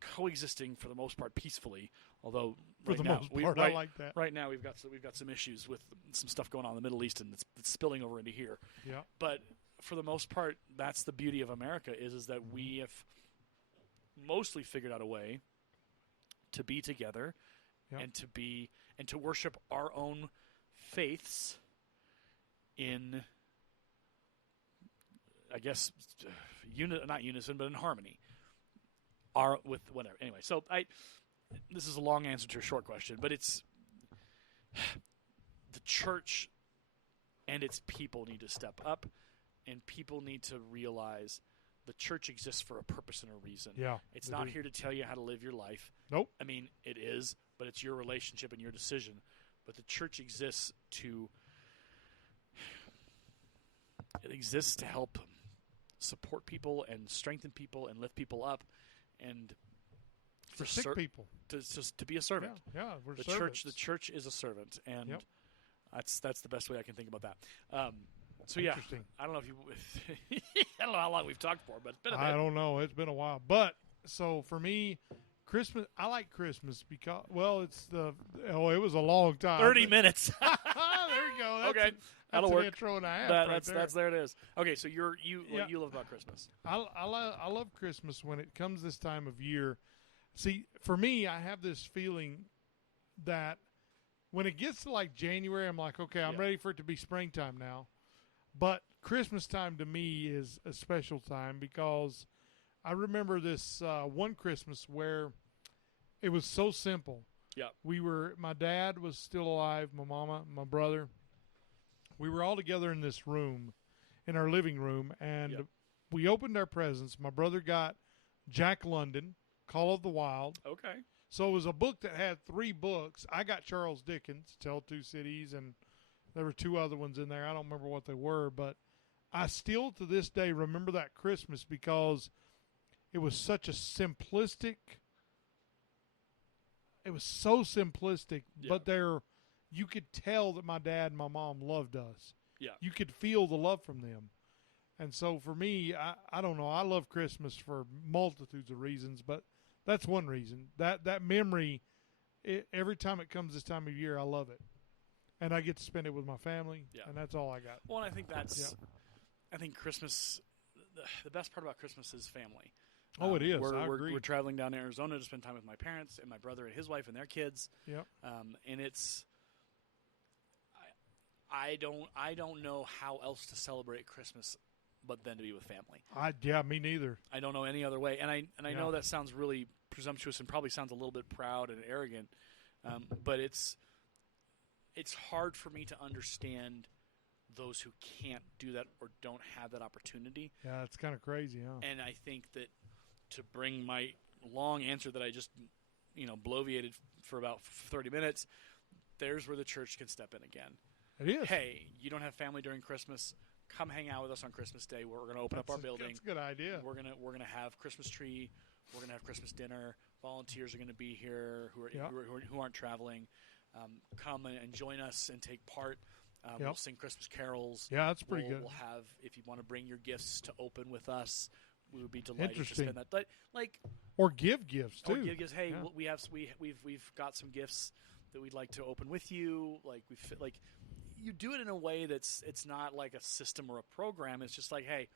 coexisting for the most part peacefully. Although For the most part, I like that. Right now we've got some issues with some stuff going on in the Middle East and it's spilling over into here. Yeah. But for the most part, that's the beauty of America is that we have mostly figured out a way to be together Yep. and to worship our own faiths in, I guess, not unison, but in harmony. With whatever. Anyway, so this is a long answer to a short question, but it's the church and its people need to step up, and people need to realize the church exists for a purpose and a reason. Yeah. It's they not do. here to tell you how to live your life. Nope. I mean, it is, but it's your relationship and your decision. But the church exists to help support people and strengthen people and lift people up, and For sick people. to be a servant. Yeah. We're The servants. church is a servant, and Yep. that's the best way I can think about that. So yeah, Interesting. I don't know if you, I don't know how long we've talked for, but it's been a bit. I don't know. It's been a while. But so for me, Christmas, I like Christmas because, well, it was a long time. 30 minutes. there you go. That's Okay. That's That'll an work. intro and a half. That's there it is. Okay, so what Yeah. do you love about Christmas? I love Christmas when it comes this time of year. See, for me, I have this feeling that when it gets to like January, I'm like, okay, I'm Yeah. ready for it to be springtime now. But Christmas time to me is a special time because I remember this one Christmas where it was so simple. Yeah. My dad was still alive, my mama, my brother. We were all together in this room, in our living room, and Yep. we opened our presents. My brother got Jack London, Call of the Wild. Okay. So it was a book that had 3 books. I got Charles Dickens, Tell Two Cities, and there were 2 other ones in there. I don't remember what they were, but I still to this day remember that Christmas because it was such a simplistic. It was so simplistic, Yeah. but you could tell that my dad and my mom loved us. Yeah. You could feel the love from them. And so for me, I don't know. I love Christmas for multitudes of reasons, but that's one reason. That memory, every time it comes this time of year, I love it. And I get to spend it with my family, Yeah. and that's all I got. Well, and I think I think Christmas, the best part about Christmas is family. Oh, it is. I We're agree. traveling down to Arizona to spend time with my parents and my brother and his wife and their kids. Yep. And it's, I don't know how else to celebrate Christmas but then to be with family. Me neither. I don't know any other way. And I Yeah. know that sounds really presumptuous and probably sounds a little bit proud and arrogant, but it's hard for me to understand those who can't do that or don't have that opportunity. Yeah, it's kind of crazy, huh? And I think that to bring my long answer that I just, bloviated for about 30 minutes, there's where the church can step in again. It is. Hey, you don't have family during Christmas? Come hang out with us on Christmas Day. We're going to open up our building. That's a good idea. We're gonna have Christmas tree. We're gonna have Christmas dinner. Volunteers are gonna be here who aren't traveling. Come and join us and take part. We'll sing Christmas carols. Yeah, that's pretty good. We'll have, if you want to bring your gifts to open with us, we would be delighted to Interesting. spend that. But Or give gifts too. give gifts. Hey, Yeah. we've got some gifts that we'd like to open with you. Like like you do it in a way it's not like a system or a program. It's just like, hey,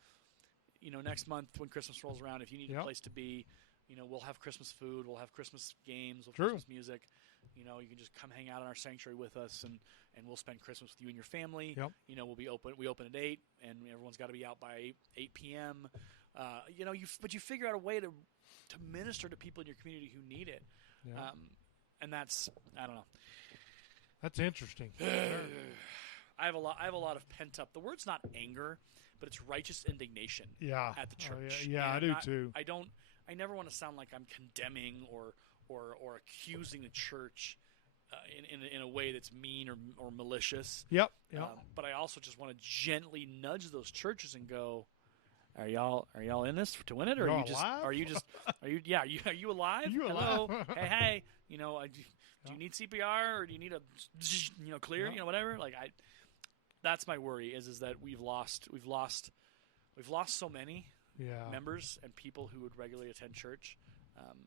next month when Christmas rolls around, if you need a place to be, we'll have Christmas food, we'll have Christmas games, we'll have Christmas music. You can just come hang out in our sanctuary with us, and we'll spend Christmas with you and your family. Yep. We'll be open. We open at 8, and everyone's got to be out by 8 p.m. But you figure out a way to minister to people in your community who need it. Yeah. And that's, I don't know. That's interesting. I have a lot of pent up. The word's not anger, but it's righteous indignation. Yeah. At the church. Yeah, I do too. I never want to sound like I'm condemning or accusing the church in a way that's mean or malicious. Yep. But I also just want to gently nudge those churches and go, Are y'all in this to win it, or are you alive? You Hello, alive? hey, do you need CPR or do you need a clear, whatever? Like that's my worry is that we've lost so many members and people who would regularly attend church,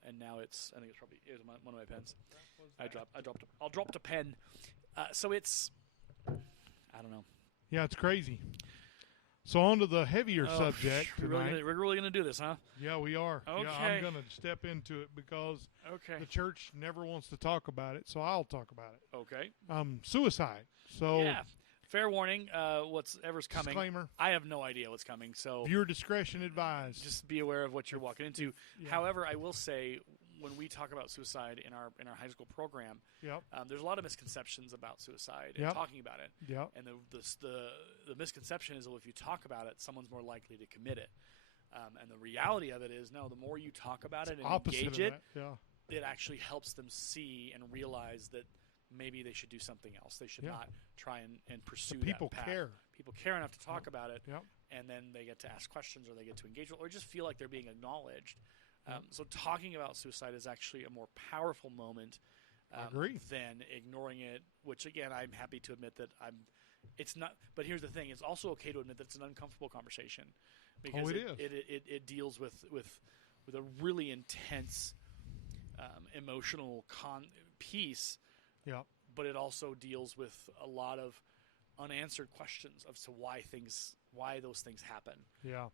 and now I think it's one of my pens. I'll drop a pen, so it's I don't know. Yeah, it's crazy. So on to the heavier subject tonight. We're really going to do this, huh? Yeah, we are. Okay. Yeah, I'm going to step into it because the church never wants to talk about it, so I'll talk about it. Okay. Suicide. So yeah. Fair warning, whatever's coming. Disclaimer. I have no idea what's coming, so viewer discretion advised. Just be aware of what you're walking into. Yeah. However, I will say when we talk about suicide in our high school program, there's a lot of misconceptions about suicide and talking about it. Yep. And the misconception is, well, if you talk about it, someone's more likely to commit it. And the reality of it is, no, the more you talk about it and engage it, it actually helps them see and realize that maybe they should do something else. They should not try and pursue that path. People care enough to talk about it, and then they get to ask questions or they get to engage or just feel like they're being acknowledged. So talking about suicide is actually a more powerful moment than ignoring it, which, again, I'm happy to admit that it's not. But here's the thing. It's also okay to admit that it's an uncomfortable conversation because it deals with a really intense emotional piece. Yeah. But it also deals with a lot of unanswered questions as to why those things happen. Yeah.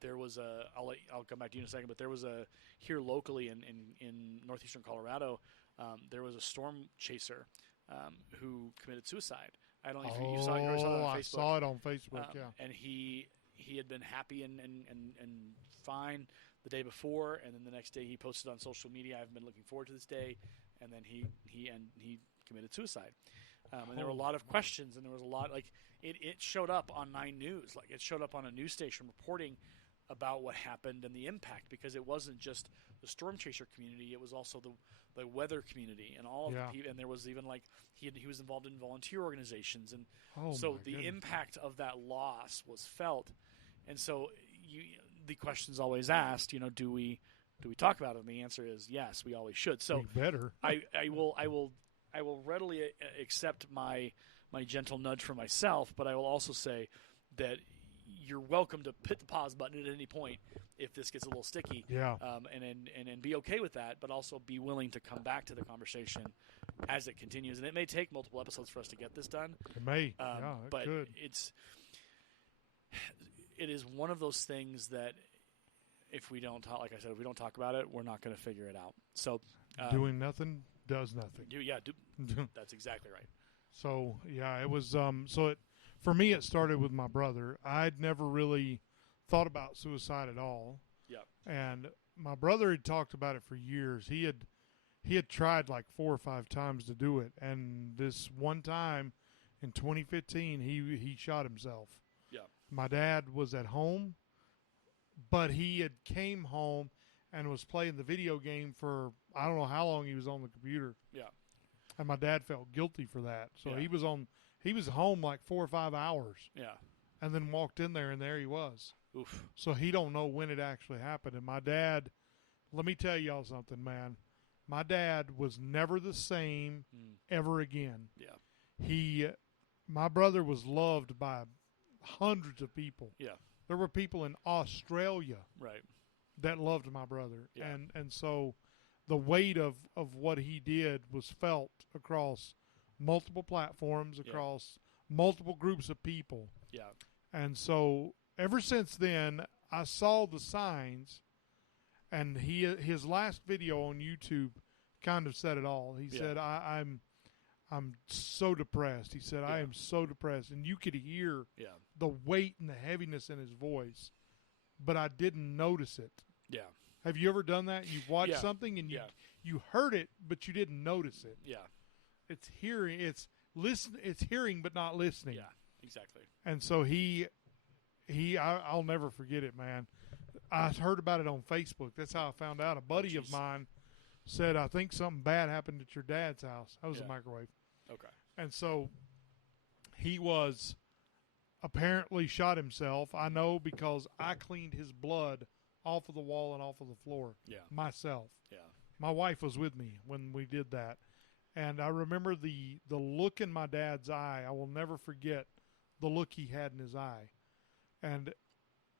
There was I'll come back to you in a second, but there was here locally in northeastern Colorado, there was a storm chaser who committed suicide. I don't know if you saw it on Facebook. I saw it on Facebook, And he had been happy and fine the day before, and then the next day he posted on social media, I've been looking forward to this day, and then he committed suicide. And there were a lot of questions, and there was a lot, like, it showed up on 9 News. Like, it showed up on a news station reporting about what happened and the impact, because it wasn't just the storm chaser community, it was also the weather community and all of the people, and there was even, like, he was involved in volunteer organizations, and the impact of that loss was felt. And so the question's always asked, do we talk about it? And the answer is yes, we always should. So we better. I will readily accept my gentle nudge for myself, but I will also say that you're welcome to hit the pause button at any point if this gets a little sticky. Yeah. And be okay with that, but also be willing to come back to the conversation as it continues. And it may take multiple episodes for us to get this done. It may. But could. It is one of those things that if we don't talk, like I said, if we don't talk about it, we're not going to figure it out. So doing nothing does nothing. That's exactly right. So it was. For me, it started with my brother. I'd never really thought about suicide at all. Yep. And my brother had talked about it for years. He had tried like 4 or 5 times to do it, and this one time in 2015, he shot himself. Yeah. My dad was at home, but he had came home and was playing the video game for I don't know how long he was on the computer. Yeah. And my dad felt guilty for that. So he was home like 4 or 5 hours. Yeah. And then walked in there, and there he was. Oof. So he don't know when it actually happened. And my dad, let me tell y'all something, man. My dad was never the same ever again. Yeah. My brother was loved by hundreds of people. Yeah. There were people in Australia right. that loved my brother. Yeah. And so the weight of what he did was felt across multiple platforms, across multiple groups of people. Yeah. And so ever since then, I saw the signs, and his last video on YouTube kind of said it all. He said, I'm so depressed. He said, I am so depressed. And you could hear the weight and the heaviness in his voice, but I didn't notice it. Yeah. Have you ever done that? You've watched something and you heard it, but you didn't notice it. Yeah. It's hearing, it's hearing, but not listening. Yeah, exactly. And so I'll never forget it, man. I heard about it on Facebook. That's how I found out. A buddy of mine said, I think something bad happened at your dad's house. That was a microwave. Okay. And so he was apparently shot himself. I know because I cleaned his blood off of the wall and off of the floor myself. Yeah. My wife was with me when we did that. And I remember the look in my dad's eye. I will never forget the look he had in his eye. And,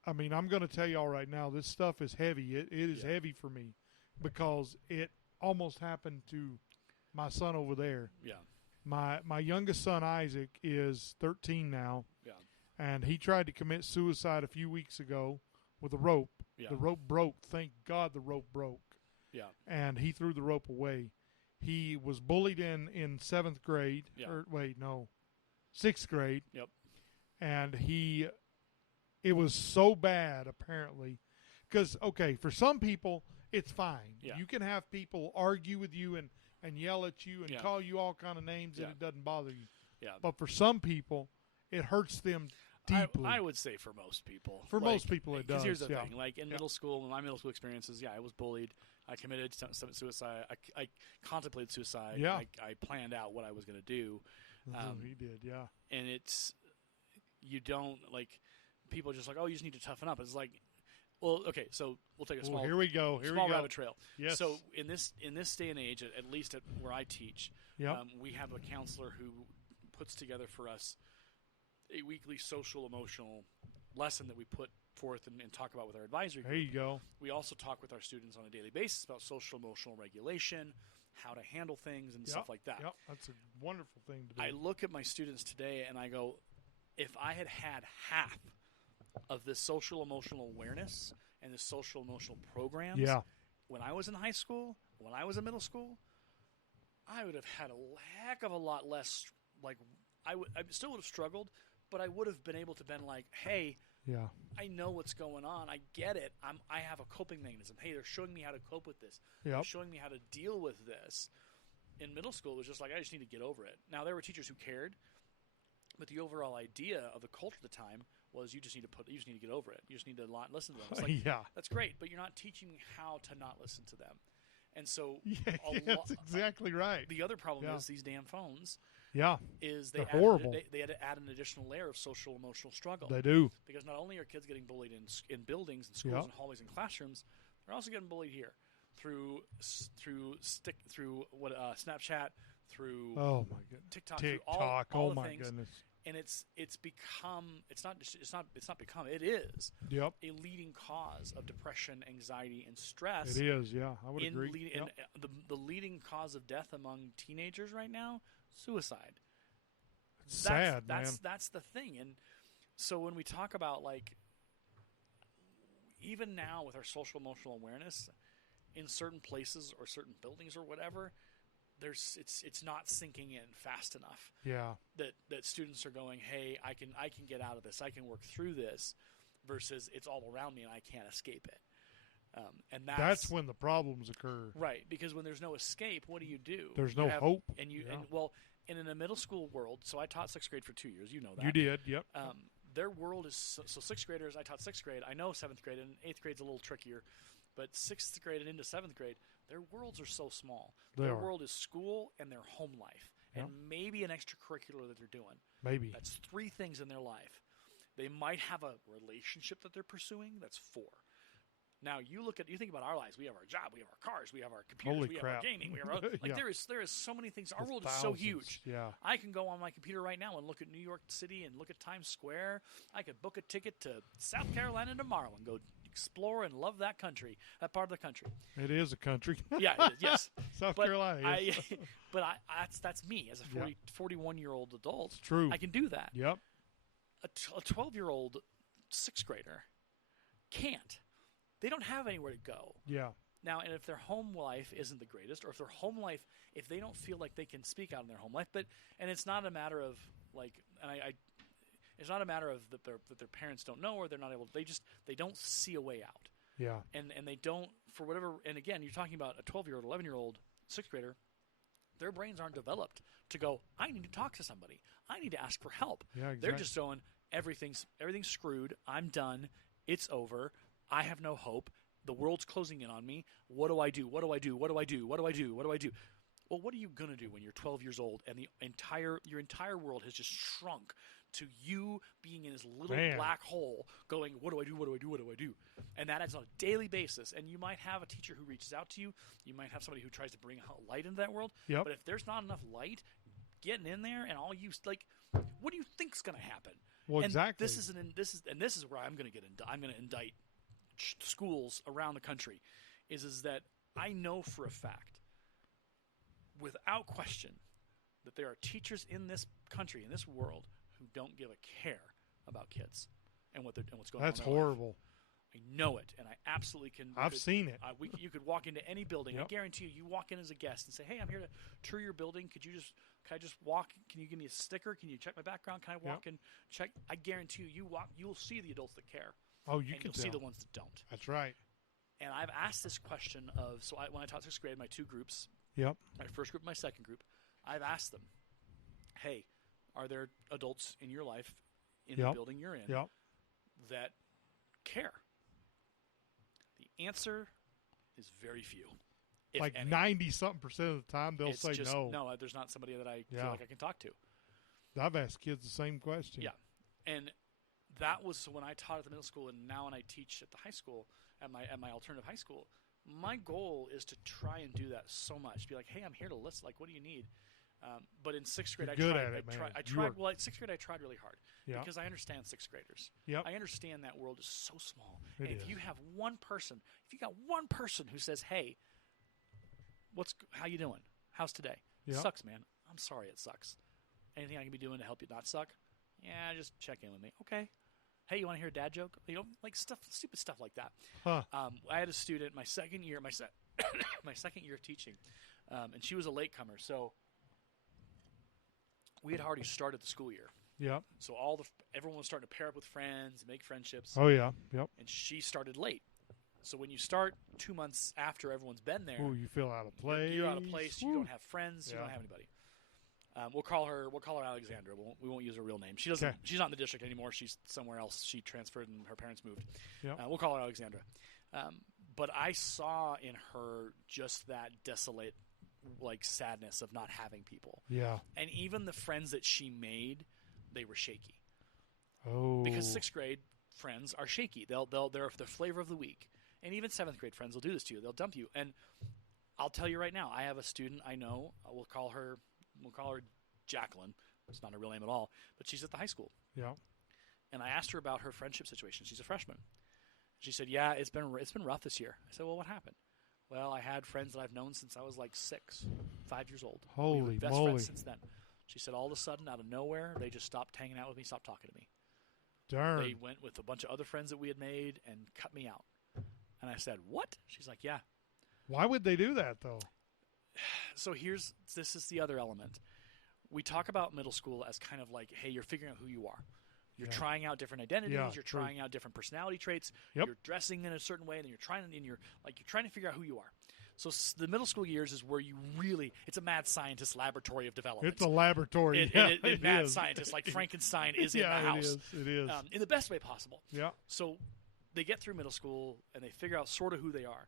I mean, I'm going to tell y'all right now, this stuff is heavy. It is heavy for me because it almost happened to my son over there. Yeah. My youngest son, Isaac, is 13 now. Yeah. And he tried to commit suicide a few weeks ago with a rope. Yeah. The rope broke. Thank God the rope broke. Yeah. And he threw the rope away. He was bullied in 7th grade. Yeah. Or wait, no, 6th grade. Yep. And it was so bad, apparently. Because, okay, for some people, it's fine. Yeah. You can have people argue with you and yell at you and call you all kind of names and it doesn't bother you. Yeah. But for some people, it hurts them deeply. I would say for most people. For most people, it does. Because here's the thing. Like, in middle school, in my middle school experiences, I was bullied. I committed suicide. I contemplated suicide. Yeah. I planned out what I was going to do. He did, yeah. And you don't, like, people are just like, oh, you just need to toughen up. It's like, well, okay, so we'll take a small here we go. Small rabbit trail. Yes. So in this day and age, at least at where I teach, we have a counselor who puts together for us a weekly social emotional lesson that we put forth and talk about with our advisory group. There you go. We also talk with our students on a daily basis about social emotional regulation, how to handle things and stuff like that. Yep, that's a wonderful thing to do. I look at my students today and I go, if I had half of this social emotional awareness and the social emotional programs when I was in high school, when I was in middle school, I would have had a heck of a lot less, like, I still would have struggled, but I would have been able to been like, hey, I know what's going on. I get it. I have a coping mechanism. Hey, they're showing me how to cope with this. They're showing me how to deal with this. In middle school, it was just like, I just need to get over it. Now, there were teachers who cared, but the overall idea of the culture at the time was you just need to get over it. You just need to not listen to them. It's like, that's great, but you're not teaching me how to not listen to them. And so that's exactly right. The other problem is these damn phones. Is they're horrible. They had to add an additional layer of social emotional struggle. They do. Because not only are kids getting bullied in buildings and schools and hallways and classrooms, they're also getting bullied here through Snapchat, through TikTok, through all the things. Goodness. And it is a leading cause of depression, anxiety, and stress. It is, I would agree. And the leading cause of death among teenagers right now, suicide. It's sad, man. That's the thing. And so when we talk about, like, even now with our social emotional awareness, in certain places or certain buildings or whatever, it's not sinking in fast enough. That students are going, hey, I can get out of this. I can work through this, versus it's all around me and I can't escape it. And that's when the problems occur. Right, because when there's no escape, what do? There's no hope. And in a middle school world, so I taught 6th grade for 2 years. You know that. You did, yep. Their world is so 6th graders. I taught 6th grade. I know 7th grade and 8th grade's a little trickier, but 6th grade and into 7th grade, their worlds are so small. Their world is school and their home life, and maybe an extracurricular that they're doing. Maybe that's 3 things in their life. They might have a relationship that they're pursuing. That's 4. Now you think about our lives. We have our job, we have our cars, we have our computers, we have our gaming, we have our there is so many things. Our world is so huge. I can go on my computer right now and look at New York City and look at Times Square. I could book a ticket to South Carolina tomorrow and go explore and love that country, that part of the country. It is a country. Yeah, it is, yes. South But Carolina. Yes. That's me as a 41-year-old adult. It's true. I can do that. Yep. A 12-year-old sixth grader can't. They don't have anywhere to go. Yeah. Now, and if their home life isn't the greatest, or if their home life, if they don't feel like they can speak out in their home life, and it's not a matter of like, and it's not a matter of that their parents don't know or they're not able. They don't see a way out. Yeah. And they don't, for whatever. And again, you're talking about a 12-year-old, 11-year-old, sixth grader. Their brains aren't developed to go, I need to talk to somebody. I need to ask for help. Yeah, exactly. They're just going, everything's screwed. I'm done. It's over. I have no hope. The world's closing in on me. What do I do? What do I do? What do I do? What do I do? What do I do? Well, what are you going to do when you're 12 years old and your entire world has just shrunk to you being in this little black hole going, what do I do? What do I do? What do I do? And that is on a daily basis. And you might have a teacher who reaches out to you. You might have somebody who tries to bring light into that world. Yep. But if there's not enough light getting in there and all you like, what do you think's going to happen? Well, and exactly. This is where I'm going to indict schools around the country is that I know for a fact, without question, that there are teachers in this country, in this world, who don't give a care about kids and what's going on. That's horrible. I know it, and I absolutely can. I've seen it. You could walk into any building. Yep. I guarantee you walk in as a guest and say, "Hey, I'm here to tour your building. Can I just walk? Can you give me a sticker? Can you check my background? Can I walk and check?" I guarantee you walk. You'll see the adults that care. Oh, you and can you'll see the ones that don't. That's right. And I've asked this question of when I taught sixth grade, my two groups, Yep. my first group, and my second group, I've asked them, "Hey, are there adults in your life in the building you're in that care?" The answer is very few. Like 90-something% of the time, they'll say no. No, there's not somebody that I feel like I can talk to. I've asked kids the same question. Yeah, and that was when I taught at the middle school, and now when I teach at the high school, at my alternative high school. My goal is to try and do that so much. Be like, hey, I'm here to listen. Like, what do you need? But in sixth grade, You're I tried. Well, at sixth grade, I tried really hard because I understand sixth graders. Yep. I understand that world is so small. It and is. If you got one person who says, "Hey, how you doing? How's today?" Yep. Sucks, man. I'm sorry, it sucks. Anything I can be doing to help you not suck? Yeah, just check in with me. Okay. Hey, you want to hear a dad joke? Like stupid stuff like that. Huh. I had a student my second year, my second year of teaching, and she was a latecomer. So we had already started the school year. Yep. So everyone was starting to pair up with friends, make friendships. Oh yeah. Yep. And she started late. So when you start 2 months after everyone's been there, you feel out of place. You're out of place. Woo. You don't have friends. You don't have anybody. We'll call her Alexandra. We won't use her real name. She doesn't. Okay. She's not in the district anymore. She's somewhere else. She transferred and her parents moved. Yep. We'll call her Alexandra. But I saw in her just that desolate, like, sadness of not having people. Yeah. And even the friends that she made, they were shaky. Oh. Because sixth grade friends are shaky. They're the flavor of the week. And even seventh grade friends will do this to you. They'll dump you. And I'll tell you right now, I have a student I know. We'll call her Jacqueline. It's not her real name at all, but she's at the high school. Yeah. And I asked her about her friendship situation. She's a freshman. She said, "Yeah, it's been rough this year." I said, "Well, what happened?" "Well, I had friends that I've known since I was like 5 years old. Holy we were best moly. friends since then." She said, "All of a sudden, out of nowhere, they just stopped hanging out with me, stopped talking to me. Darn. They went with a bunch of other friends that we had made and cut me out." And I said, "What?" She's like, "Yeah." Why would they do that though? So this is the other element. We talk about middle school as kind of like, hey, you're figuring out who you are. You're trying out different identities. Yeah, you're true. trying out different personality traits. Yep. You're dressing in a certain way, and you're trying to figure out who you are. So the middle school years is where you it's a mad scientist laboratory of development. It's a laboratory. It mad is. scientist, like Frankenstein is in the Yeah, house. it is. In the best way possible. Yeah. So they get through middle school, and they figure out sort of who they are.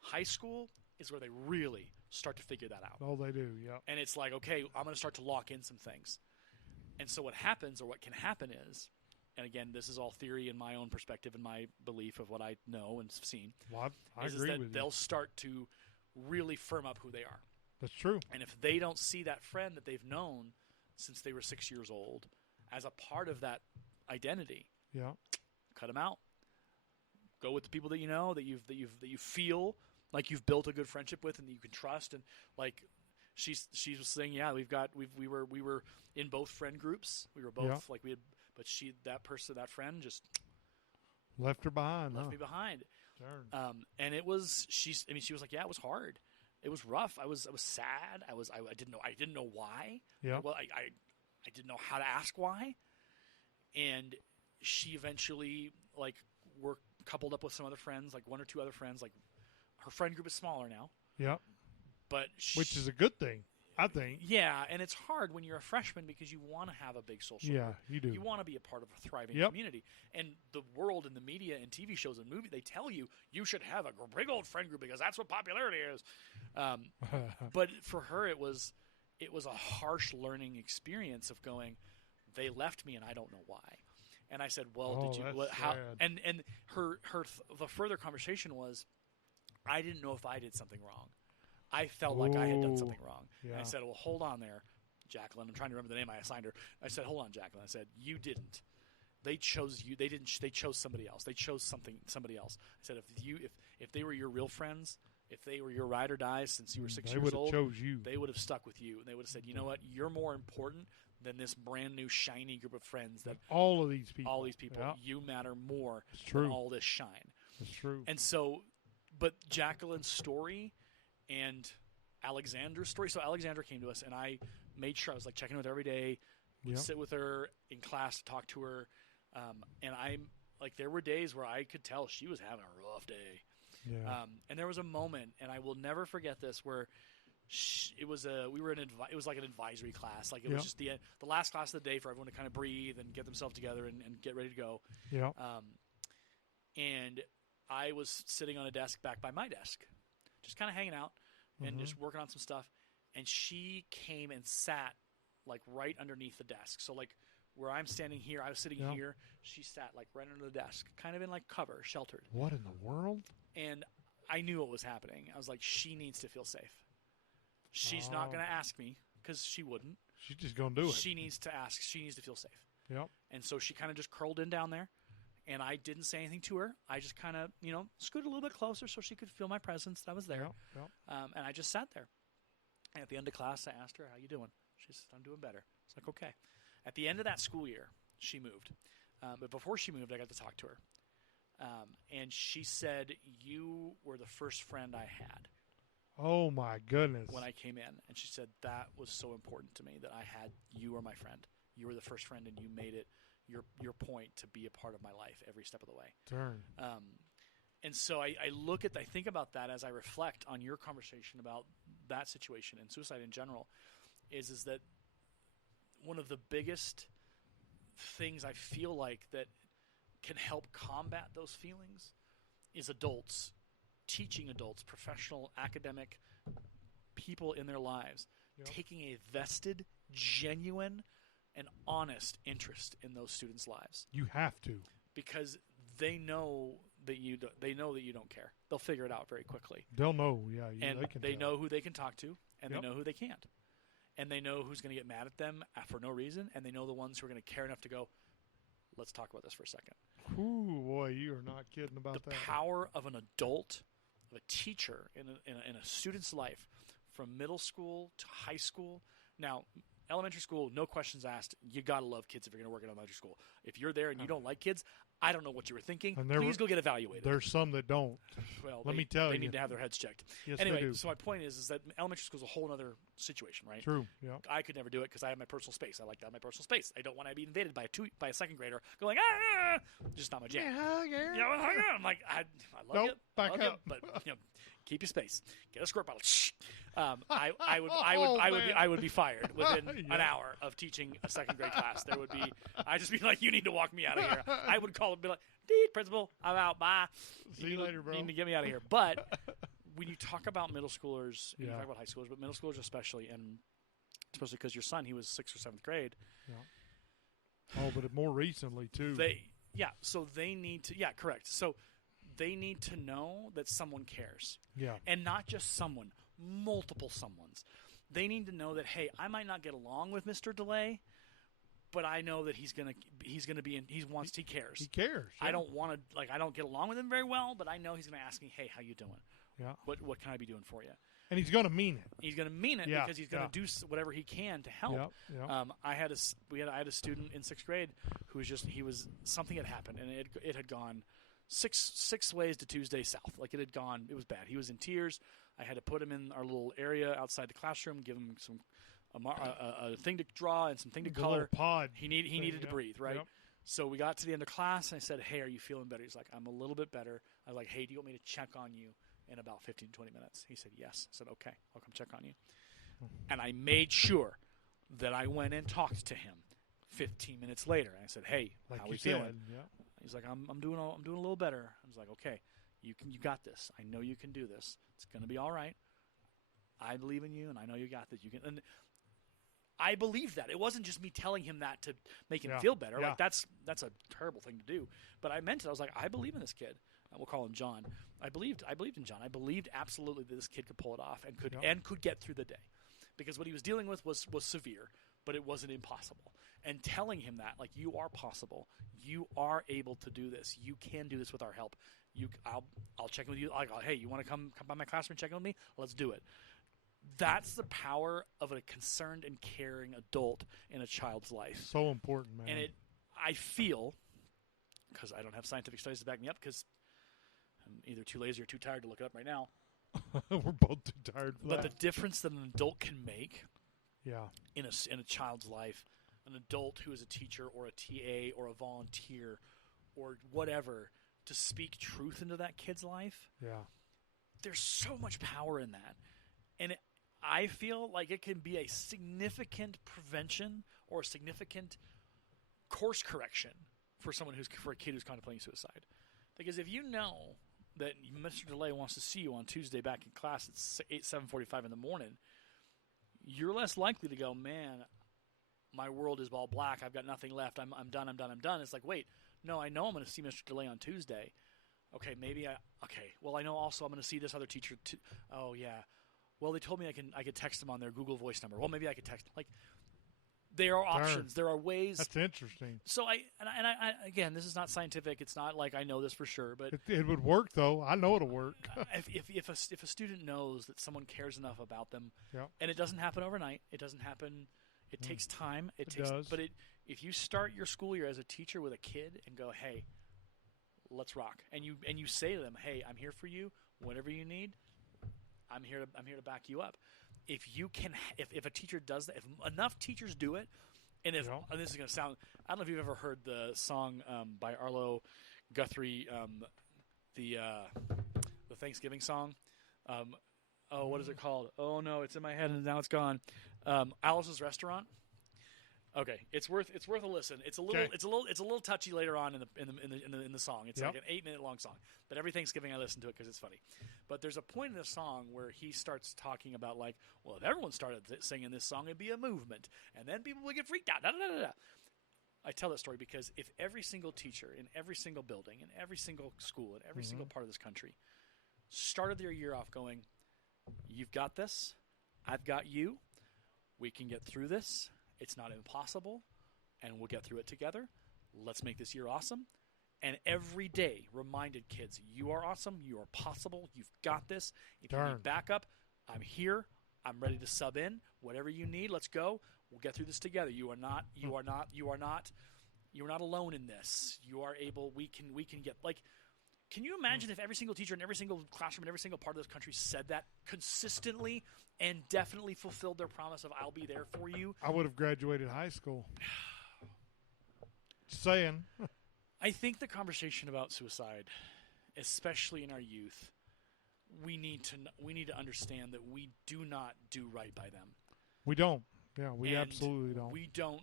High school is where they really start to figure that out. Oh, they do. Yeah. And it's like, okay, I'm going to start to lock in some things. And so what happens, or what can happen is, and again, this is all theory and my own perspective and my belief of what I know and seen, Well, I is agree that with you. they'll start to really firm up who they are. That's true. And if they don't see that friend that they've known since they were 6 years old as a part of that identity, Yeah. cut them out. go with the people that you know, that you feel like you've built a good friendship with and that you can trust. And like she was saying, yeah, we were in both friend groups. We were both like but that friend just left her behind. Left me behind. Darn. And it was she was like, yeah, it was hard. It was rough. I was sad. I didn't know why. Yeah. Well, I didn't know how to ask why. And she eventually like were coupled up with some other friends, like one or two other friends. Like her friend group is smaller now. Yeah. But which is a good thing, I think. Yeah, and it's hard when you're a freshman because you want to have a big social group. You do. You want to be a part of a thriving community. And the world and the media and TV shows and movies, they tell you should have a big old friend group because that's what popularity is. But for her, it was a harsh learning experience of going, they left me and I don't know why. And I said, well, did you how? Sad. And the further conversation was, I didn't know if I did something wrong. I felt like I had done something wrong. Yeah. And I said, well, hold on there, Jacqueline. I'm trying to remember the name I assigned her. I said, hold on, Jacqueline. I said, you didn't. They chose you. They didn't. They chose somebody else. They chose somebody else. I said, if they were your real friends, if they were your ride or die since you were 6 years old, chose you. They would have stuck with you. And they would have said, you know what? You're more important than this brand new shiny group of friends. That all of these people. Yeah. You matter more than all this shine. That's true. And so, but Jacqueline's story and Alexandra's story. So Alexandra came to us, and I made sure I was like checking with her every day. Would sit with her in class to talk to her, and I'm like, there were days where I could tell she was having a rough day. Yeah. And there was a moment, and I will never forget this, where it was like an advisory class. Like it was just the last class of the day for everyone to kind of breathe and get themselves together and get ready to go. Yeah. And I was sitting on a desk back by my desk, just kind of hanging out and just working on some stuff. And she came and sat like right underneath the desk. So like where I'm standing here, I was sitting here. She sat like right under the desk, kind of in like cover, sheltered. What in the world? And I knew what was happening. I was like, she needs to feel safe. She's not going to ask me because she wouldn't. She's just going to do it. She needs to ask. She needs to feel safe. Yep. And so she kind of just curled in down there. And I didn't say anything to her. I just kind of, scooted a little bit closer so she could feel my presence, that I was there. Yep. And I just sat there. And at the end of class, I asked her, how you doing? She said, I'm doing better. It's like, okay. At the end of that school year, she moved. But before she moved, I got to talk to her. And she said, you were the first friend I had. Oh, my goodness. When I came in. And she said, that was so important to me that I had you were my friend. You were the first friend, and you made it your point to be a part of my life every step of the way. Turn. And so I think about that as I reflect on your conversation about that situation and suicide in general, is that one of the biggest things I feel like that can help combat those feelings is adults, teaching adults, professional, academic people in their lives, taking a vested, genuine, and honest interest in those students' lives. You have to, because they know that you don't care. They'll figure it out very quickly. They'll know, and they know who they can talk to, and they know who they can't, and they know who's going to get mad at them for no reason, and they know the ones who are going to care enough to go, let's talk about this for a second. Ooh, boy, you are not kidding about that. The power of an adult, of a teacher in a student's life, from middle school to high school. Now, elementary school, no questions asked. You got to love kids if you're going to work in elementary school. If you're there and you don't like kids, I don't know what you were thinking. Please go get evaluated. There's some that don't. Well, let me tell you. They need to have their heads checked. Yes, anyway, they do. So my point is that elementary school is a whole other situation, right? True, yeah. I could never do it because I have my personal space. I like to have my personal space. I don't want to be invaded by a second grader going, just not my jam. I'm like, I love you. Back up. But keep your space. Get a squirt bottle. I would be fired within an hour of teaching a second grade class. I'd just be like, you need to walk me out of here. I would call and be like, principal, I'm out. Bye. See you later, bro. You need to get me out of here. But when you talk about middle schoolers, you talk about high schoolers, but middle schoolers especially, and especially because your son, he was 6th or 7th grade. Yeah. Oh, but more recently too. So they need to. Yeah, correct. So they need to know that someone cares. Yeah. And not just someone, multiple someones. They need to know that, hey, I might not get along with Mr. DeLay, but I know that he's gonna be in. He cares. He cares. I yeah. don't want to I don't get along with him very well, but I know he's gonna ask me, hey, how you doing? Yeah. What can I be doing for you? And he's going to mean it. He's going to mean it Yeah, because he's going to do whatever he can to help. Yep, yep. I had a student in 6th grade who was something had happened, and it had gone six ways to Tuesday south. Like it was bad. He was in tears. I had to put him in our little area outside the classroom, give him a thing to draw and some thing to The color. little pod. He needed to breathe, right? Yep. So we got to the end of class, and I said, hey, are you feeling better? He's like, I'm a little bit better. I was like, hey, do you want me to check on you in about 15 to 20 minutes? He said, yes. I said, okay, I'll come check on you. And I made sure that I went and talked to him 15 minutes later. I said, hey, Like how you we feeling? said, yeah. He's like, I'm doing a little better. I was like, okay, you got this. I know you can do this. It's going to be all right. I believe in you, and I know you got this. You can. And I believed that. It wasn't just me telling him that to make him feel better. Yeah. Like that's a terrible thing to do. But I meant it. I was like, I believe in this kid. We'll call him John. I believed in John. I believed absolutely that this kid could pull it off and could get through the day, because what he was dealing with was severe, but it wasn't impossible. And telling him that, like, you are possible, you are able to do this, you can do this with our help. I'll check in with you. Hey, you want to come by my classroom and check in with me? Let's do it. That's the power of a concerned and caring adult in a child's life. So important, man. And I feel, because I don't have scientific studies to back me up, because I'm either too lazy or too tired to look it up right now. We're both too tired for But that. the difference that an adult can make in a child's life, an adult who is a teacher or a TA or a volunteer or whatever, to speak truth into that kid's life, there's so much power in that. And I feel like it can be a significant prevention or a significant course correction for a kid who's contemplating suicide. Because if you know that Mr. DeLay wants to see you on Tuesday back in class at 7:45 in the morning, you're less likely to go, man, my world is all black. I've got nothing left. I'm done. It's like, wait, no, I know I'm going to see Mr. DeLay on Tuesday. Okay, well, I know also I'm going to see this other teacher too. Oh, yeah. Well, they told me I could text them on their Google Voice number. Well, maybe I could text. Like, there are options. There are ways. That's interesting. So I again, this is not scientific. It's not like I know this for sure, but it would work though. I know it'll work. if a student knows that someone cares enough about them, Yep. and it doesn't happen overnight. It doesn't happen. It takes time. It takes. does. But if you start your school year as a teacher with a kid and go, hey, let's rock, and you say to them, hey, I'm here for you. Whatever you need, I'm here to back you up. If you can, if a teacher does that, if enough teachers do it, and and this is going to sound, I don't know if you've ever heard the song by Arlo Guthrie, the Thanksgiving song. What is it called? Oh no, it's in my head and now it's gone. Alice's Restaurant. Okay, it's worth a listen. It's a little touchy later on in the song. It's like an 8-minute long song. But every Thanksgiving I listen to it because it's funny. But there's a point in the song where he starts talking about, like, well, if everyone started singing this song, it'd be a movement, and then people would get freaked out. Da, da, da, da. I tell that story because if every single teacher in every single building, in every single school, in every single part of this country started their year off going, you've got this, I've got you, we can get through this. It's not impossible, and we'll get through it together. Let's make this year awesome. And every day reminded kids, you are awesome, you are possible, you've got this. If you need backup, I'm here. I'm ready to sub in. Whatever you need, let's go. We'll get through this together. You are not alone in this. You are able. We can get, like, can you imagine if every single teacher in every single classroom in every single part of this country said that consistently and definitely fulfilled their promise of I'll be there for you? I would have graduated high school. Just saying. I think the conversation about suicide, especially in our youth, we need to understand that we do not do right by them. We don't. Yeah, we And absolutely don't. We don't,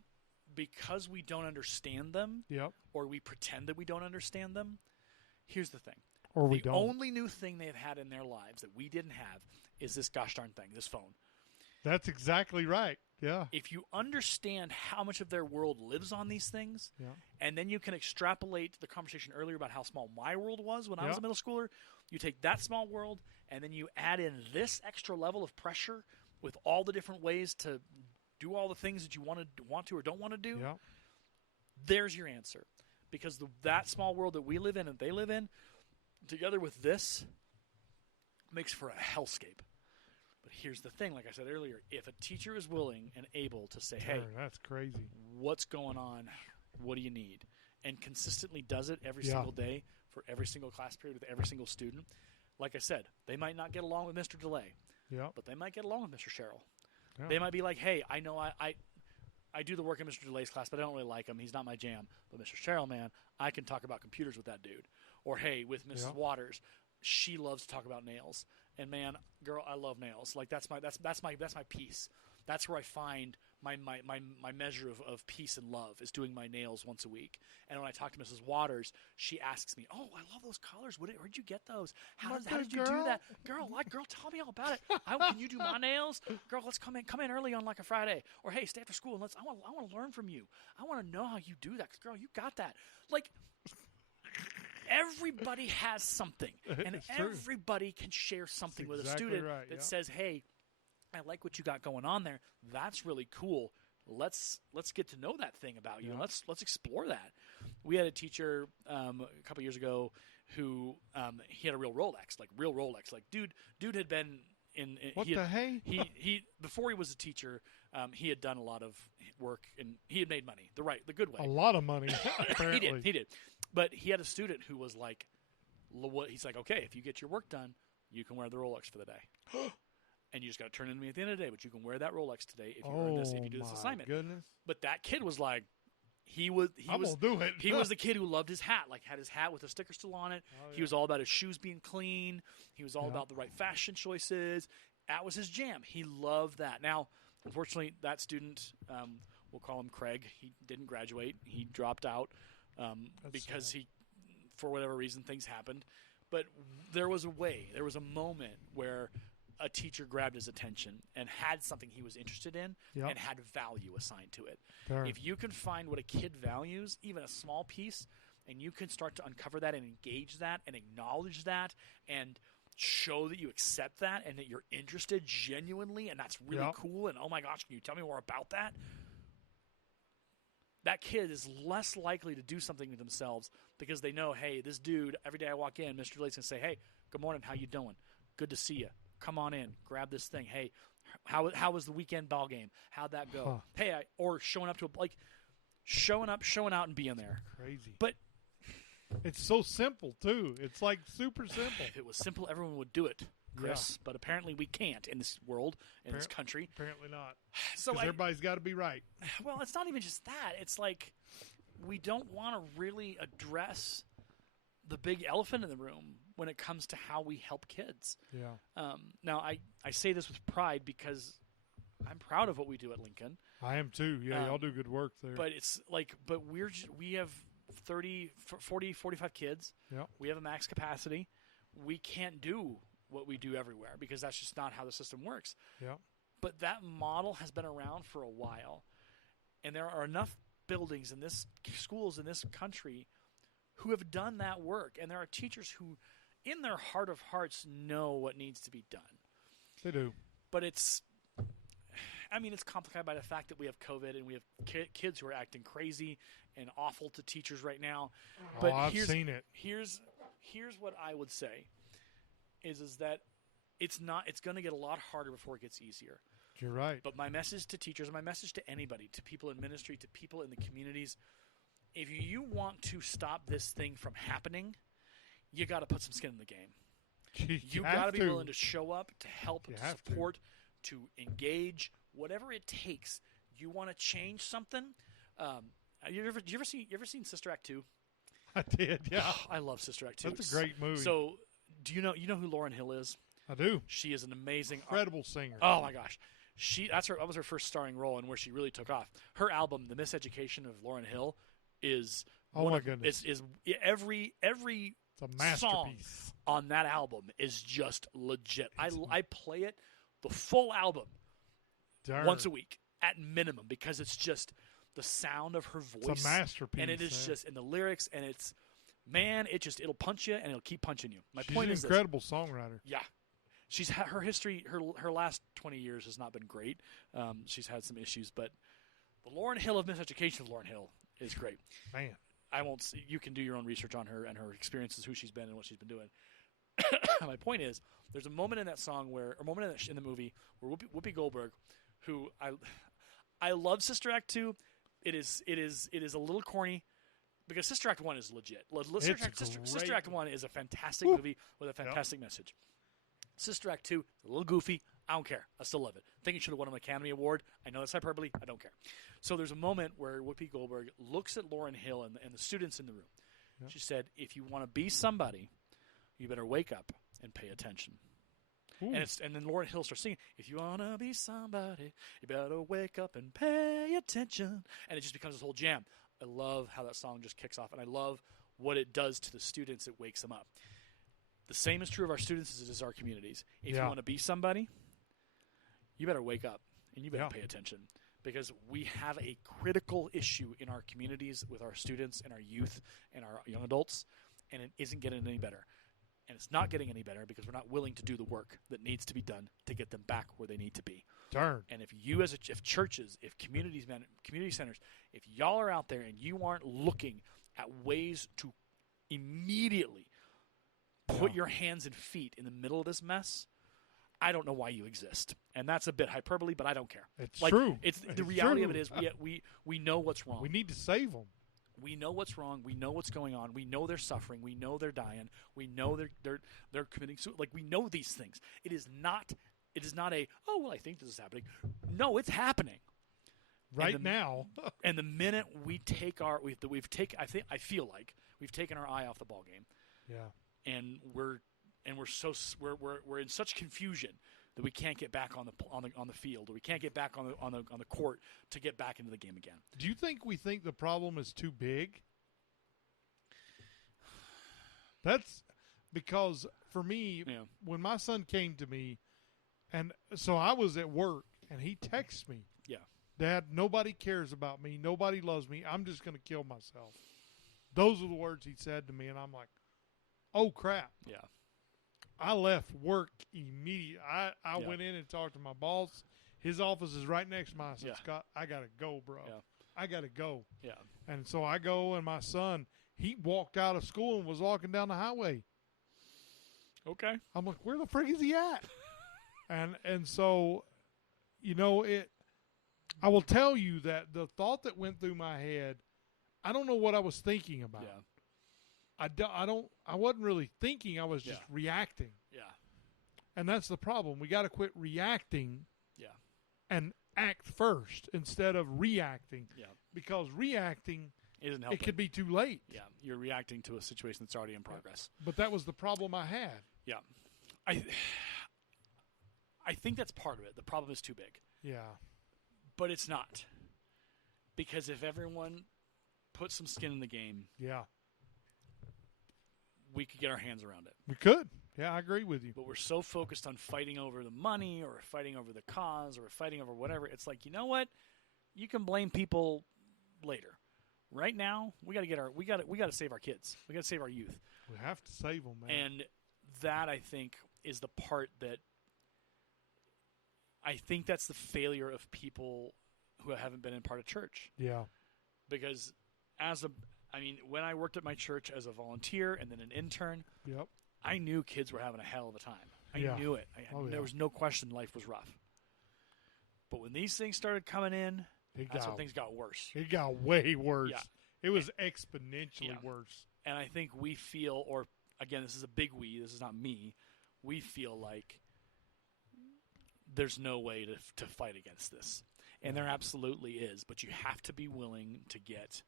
because we don't understand them. Yep. Or we pretend that we don't understand them. Here's the thing. Or we the don't. only new thing they've had in their lives that we didn't have is this gosh darn thing, this phone. That's exactly right. Yeah. If you understand how much of their world lives on these things, and then you can extrapolate the conversation earlier about how small my world was when I was a middle schooler, you take that small world and then you add in this extra level of pressure with all the different ways to do all the things that you want to or don't want to do. Yeah. There's your answer. Because that small world that we live in and they live in, together with this, makes for a hellscape. But here's the thing, like I said earlier, if a teacher is willing and able to say, hey, that's crazy. What's going on? What do you need? And consistently does it every single day for every single class period with every single student. Like I said, they might not get along with Mr. DeLay, but they might get along with Mr. Sherrill. Yeah. They might be like, hey, I know I do the work in Mr. DeLay's class, but I don't really like him. He's not my jam. But Mr. Sherrill, man, I can talk about computers with that dude. Or, hey, with Mrs. Waters, she loves to talk about nails. And, man, girl, I love nails. Like, that's my piece. That's where I find my measure of peace and love is doing my nails once a week. And when I talk to Mrs. Waters, she asks me, "Oh, I love those colors. Where'd you get those? How did you do that, girl? Girl, tell me all about it. Can you do my nails, girl? Let's come in early on like a Friday, or hey, stay after school and I want to learn from you. I want to know how you do that, 'cause, girl, you got that. Like." Everybody has something, and everybody can share something with a student that says, "Hey, I like what you got going on there. That's really cool. Let's get to know that thing about you. Let's explore that." We had a teacher a couple years ago who he had a real Rolex. Like dude had been in what the hey? He before he was a teacher, he had done a lot of work and he had made money the good way. A lot of money. Apparently. He did. But he had a student who was like, he's like, okay, if you get your work done, you can wear the Rolex for the day. And you just got to turn it in to me at the end of the day, but you can wear that Rolex today if you earn this, if you do this assignment. Goodness. But that kid was like, he was the kid who loved his hat, like had his hat with the sticker still on it. Oh, yeah. He was all about his shoes being clean. He was all about the right fashion choices. That was his jam. He loved that. Now, unfortunately, that student, we'll call him Craig. He didn't graduate. He dropped out because for whatever reason, things happened. But there was a moment where a teacher grabbed his attention and had something he was interested in and had value assigned to it. Sure. If you can find what a kid values, even a small piece, and you can start to uncover that and engage that and acknowledge that and show that you accept that and that you're interested genuinely and that's really cool and, oh, my gosh, can you tell me more about that? That kid is less likely to do something with themselves because they know, hey, this dude, every day I walk in, Mr. Late's going to say, hey, good morning, how you doing? Good to see you. Come on in, grab this thing. Hey, how was the weekend ball game? How'd that go? Hey, or showing up to showing out and being there. Crazy. But it's so simple too. It's like super simple. If it was simple, everyone would do it, Chris. But apparently we can't in this world, in this country. Apparently not. So everybody's got to be right. Well, it's not even just that. It's like we don't want to really address the big elephant in the room when it comes to how we help kids. Yeah. Now, I say this with pride because I'm proud of what we do at Lincoln. I am too. Yeah, y'all do good work there. But it's like, we have 30, 40, 45 kids. Yeah. We have a max capacity. We can't do what we do everywhere because that's just not how the system works. Yeah. But that model has been around for a while. And there are enough buildings in this schools in this country who have done that work. And there are teachers who, in their heart of hearts, know what needs to be done. They do. But it's complicated by the fact that we have COVID and we have kids who are acting crazy and awful to teachers right now. But I've seen it. Here's what I would say is that it's going to get a lot harder before it gets easier. You're right. But my message to teachers and my message to anybody, to people in ministry, to people in the communities, if you want to stop this thing from happening, you got to put some skin in the game. You got to be willing to show up, to help, to support, to engage, whatever it takes. You want to change something? You ever seen Sister Act 2? I did, yeah. I love Sister Act 2. That's a great movie. So, do you know who Lauryn Hill is? I do. She is an amazing, incredible singer. Oh my gosh, that was her first starring role and where she really took off. Her album, The Miseducation of Lauryn Hill, is goodness. Is every it's a masterpiece. Song on that album is just legit. I play it the full album once a week at minimum because it's just the sound of her voice. It's a masterpiece, and it is just in the lyrics, and it's it'll punch you and it'll keep punching you. She's point an is incredible songwriter. Yeah. She's had her history. Her last 20 years has not been great. She's had some issues, but the Lauryn Hill of Miseducation of Lauryn Hill is great. Man. I won't. You can do your own research on her and her experiences, who she's been and what she's been doing. My point is, there's a moment in that song or a moment in the movie where Whoopi Goldberg, who I love Sister Act 2. It is a little corny because Sister Act 1 is legit. Sister Act 1 is a fantastic movie with a fantastic message. Sister Act 2, a little goofy. I don't care. I still love it. I think it should have won an Academy Award. I know that's hyperbole. I don't care. So there's a moment where Whoopi Goldberg looks at Lauryn Hill and the students in the room. Yeah. She said, if you want to be somebody, you better wake up and pay attention. And then Lauryn Hill starts singing, if you want to be somebody, you better wake up and pay attention. And it just becomes this whole jam. I love how that song just kicks off, and I love what it does to the students. It wakes them up. The same is true of our students as it is our communities. If you want to be somebody, you better wake up and you better pay attention, because we have a critical issue in our communities with our students and our youth and our young adults, and it isn't getting any better. And it's not getting any better because we're not willing to do the work that needs to be done to get them back where they need to be. Darn. And if you if churches, if community centers, if y'all are out there and you aren't looking at ways to immediately put your hands and feet in the middle of this mess, I don't know why you exist. And that's a bit hyperbole, but I don't care. It's true. It's the reality of it is we know what's wrong. We need to save them. We know what's wrong. We know what's going on. We know they're suffering. We know they're dying. We know they're committing suicide. Like, we know these things. It is not a, oh, well, I think this is happening. No, it's happening right now. And the minute we take I feel like we've taken our eye off the ball game. Yeah. And we're in such confusion that we can't get back on the field, or we can't get back on the court to get back into the game again. Do you think we think the problem is too big? That's because for me, when my son came to me, and so I was at work, and he texts me, Dad, nobody cares about me. Nobody loves me. I'm just going to kill myself. Those are the words he said to me, and I'm like, oh, crap. Yeah. I left work immediately. I went in and talked to my boss. His office is right next to mine. I said, Scott, I got to go, bro. Yeah. I got to go. Yeah. And so I go, and my son, he walked out of school and was walking down the highway. Okay. I'm like, where the frig is he at? and so, I will tell you that the thought that went through my head, I don't know what I was thinking about. Yeah. I wasn't really thinking. I was just reacting. Yeah. And that's the problem. We got to quit reacting. Yeah. And act first instead of reacting. Yeah. Because reacting, isn't helping. It could be too late. Yeah. You're reacting to a situation that's already in progress. But that was the problem I had. Yeah. I think that's part of it. The problem is too big. Yeah. But it's not. Because if everyone put some skin in the game, we could get our hands around it. We could. Yeah, I agree with you. But we're so focused on fighting over the money, or fighting over the cause, or fighting over whatever. It's like, you know what? You can blame people later. Right now, we got to save our kids. We got to save our youth. We have to save them, man. And that, I think, is the part that I think that's the failure of people who haven't been in part of church. Yeah. Because when I worked at my church as a volunteer and then an intern, I knew kids were having a hell of a time. I knew it. There was no question life was rough. But when these things started coming in, that's when things got worse. It got way worse. Yeah. It was exponentially worse. And I think we feel, or again, this is a big we, this is not me, we feel like there's no way to fight against this. And there absolutely is, but you have to be willing to get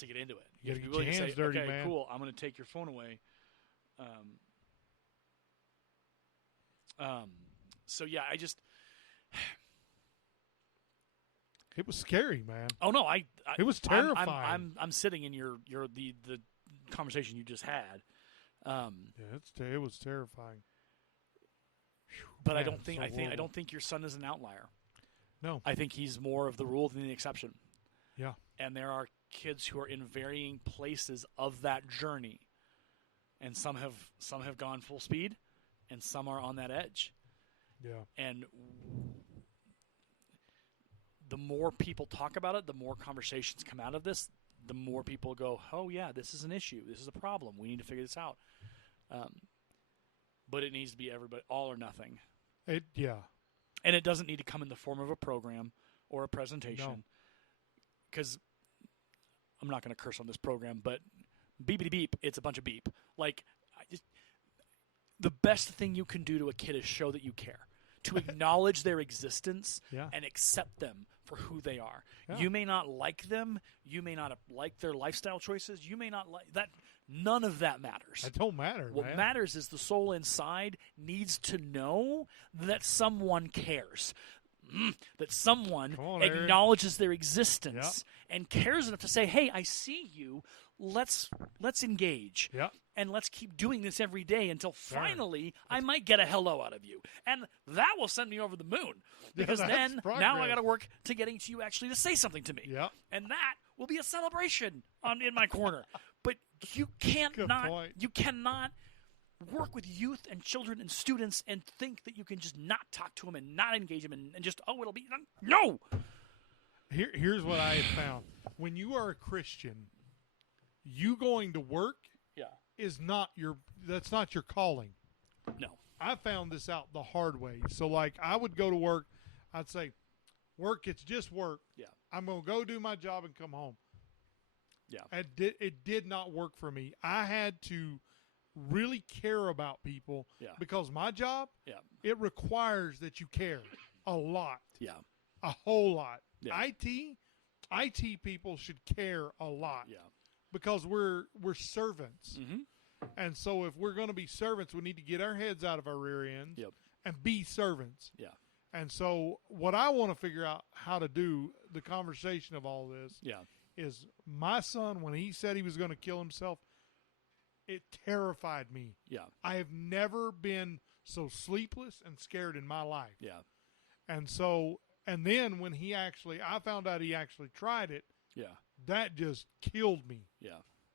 into it. You have to be willing to say, dirty, okay, man. Cool, I'm going to take your phone away. So yeah, it was scary, man. Oh no, it was terrifying. I'm sitting in the conversation you just had. It was terrifying. But man, I don't think your son is an outlier. No. I think he's more of the rule than the exception. Yeah. And there are kids who are in varying places of that journey. And some have gone full speed, and some are on that edge. Yeah. And the more people talk about it, the more conversations come out of this, the more people go, oh, yeah, this is an issue. This is a problem. We need to figure this out. But it needs to be everybody, all or nothing. And it doesn't need to come in the form of a program or a presentation. Because I'm not going to curse on this program, but beepity beep, it's a bunch of beep. Like, the best thing you can do to a kid is show that you care. To acknowledge their existence and accept them for who they are. Yeah. You may not like them. You may not like their lifestyle choices. You may not like that. None of that matters. It don't matter. What matters is the soul inside needs to know that someone cares. That someone acknowledges their existence and cares enough to say, hey, I see you. Let's engage. And let's keep doing this every day until finally I might get a hello out of you. And that will send me over the moon. Because then now I got to work to getting to you actually to say something to me. And that will be a celebration in my corner. But you cannot work with youth and children and students and think that you can just not talk to them and not engage them and just, it'll be – no! Here's what I have found. When you are a Christian, you going to work is not that's not your calling. No. I found this out the hard way. So, like, I would go to work. I'd say, work, it's just work. I'm going to go do my job and come home. It did not work for me. I had to really care about people because my job, it requires that you care a lot. A whole lot. IT people should care a lot. Because we're servants. And so if we're going to be servants, we need to get our heads out of our rear ends and be servants. And so what I want to figure out how to do, the conversation of all this, is my son, when he said he was going to kill himself, it terrified me. I have never been so sleepless and scared in my life. And so, and then when I found out he actually tried it, that just killed me.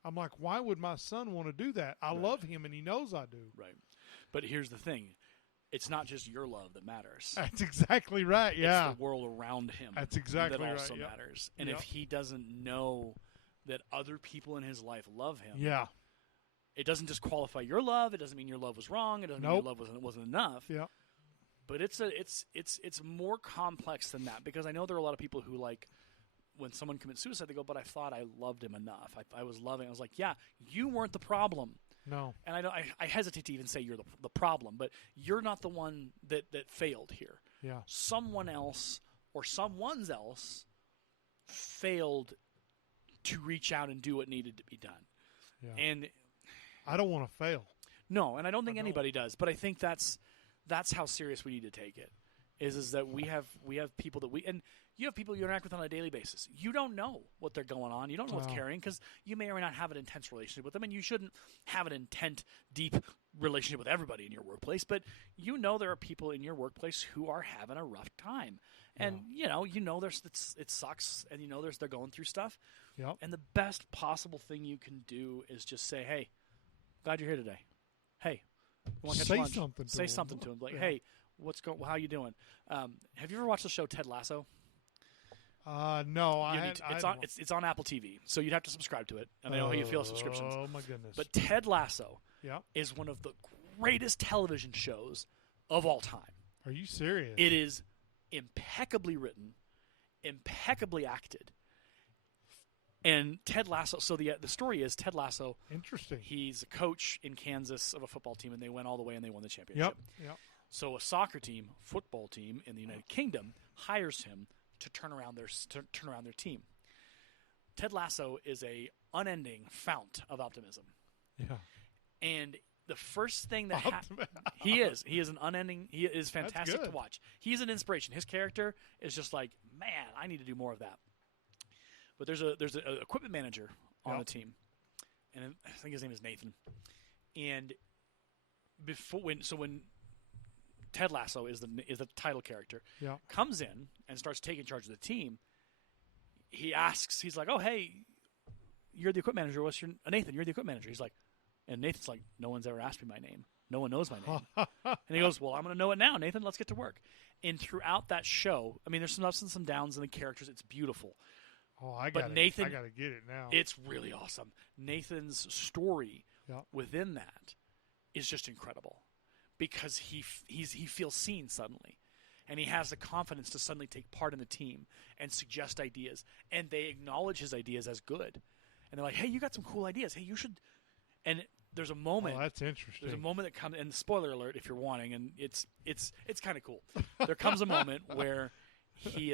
I'm like, why would my son want to do that? I love him, and he knows I do. Right. But here's the thing. It's not just your love that matters. That's exactly right, It's the world around him That's exactly that right, also matters. And if he doesn't know that other people in his life love him, it doesn't just qualify your love. It doesn't mean your love was wrong. It doesn't mean your love wasn't enough. But it's more complex than that, because I know there are a lot of people who, like, when someone commits suicide, they go, but I thought I loved him enough. I was loving. I was like, yeah, you weren't the problem. No. And I hesitate to even say you're the problem, but you're not the one that failed here. Someone else or someone's else failed to reach out and do what needed to be done. And I don't want to fail. No, and I don't think anybody does, but I think that's how serious we need to take it. Is that we have people that and you have people you interact with on a daily basis. You don't know what they're going on. You don't know what's carrying, because you may or may not have an intense relationship with them, and you shouldn't have an deep relationship with everybody in your workplace. But you know there are people in your workplace who are having a rough time, and you know it sucks, and they're going through stuff. And the best possible thing you can do is just say, "Hey, glad you're here today. Hey, want to catch lunch?" Say something to him, like, "Hey, how you doing?" Have you ever watched the show Ted Lasso? No, it's on Apple TV, so you'd have to subscribe to it. And I know how you feel with subscriptions. Oh my goodness! But Ted Lasso is one of the greatest television shows of all time. Are you serious? It is impeccably written, impeccably acted. And Ted Lasso. So the story is Ted Lasso. Interesting. He's a coach in Kansas of a football team, and they went all the way and they won the championship. Yep. So a football team in the United Kingdom hires him to turn around their team. Ted Lasso is a unending fount of optimism. And the first thing that he is an unending. He is fantastic to watch. He's an inspiration. His character is just like, man, I need to do more of that. But there's an equipment manager on the team, and I think his name is Nathan. And when Ted Lasso is the title character, comes in and starts taking charge of the team, he's like, "Oh, hey, you're the equipment manager. Nathan, you're the equipment manager." He's like, And Nathan's like, no one's ever asked me my name. No one knows my name. And he goes, well, I'm going to know it now, Nathan. Let's get to work. And throughout that show, I mean, there's some ups and some downs in the characters. It's beautiful. Oh, I But got Nathan- I got to get it now. It's really awesome. Nathan's story Yep. within that is just incredible because he feels seen suddenly. And he has the confidence to suddenly take part in the team and suggest ideas. And they acknowledge his ideas as good. And they're like, hey, you got some cool ideas. Hey, you should. And there's a moment. Oh, that's interesting. There's a moment that comes, and spoiler alert if you're wanting, and it's kind of cool. There comes a moment where he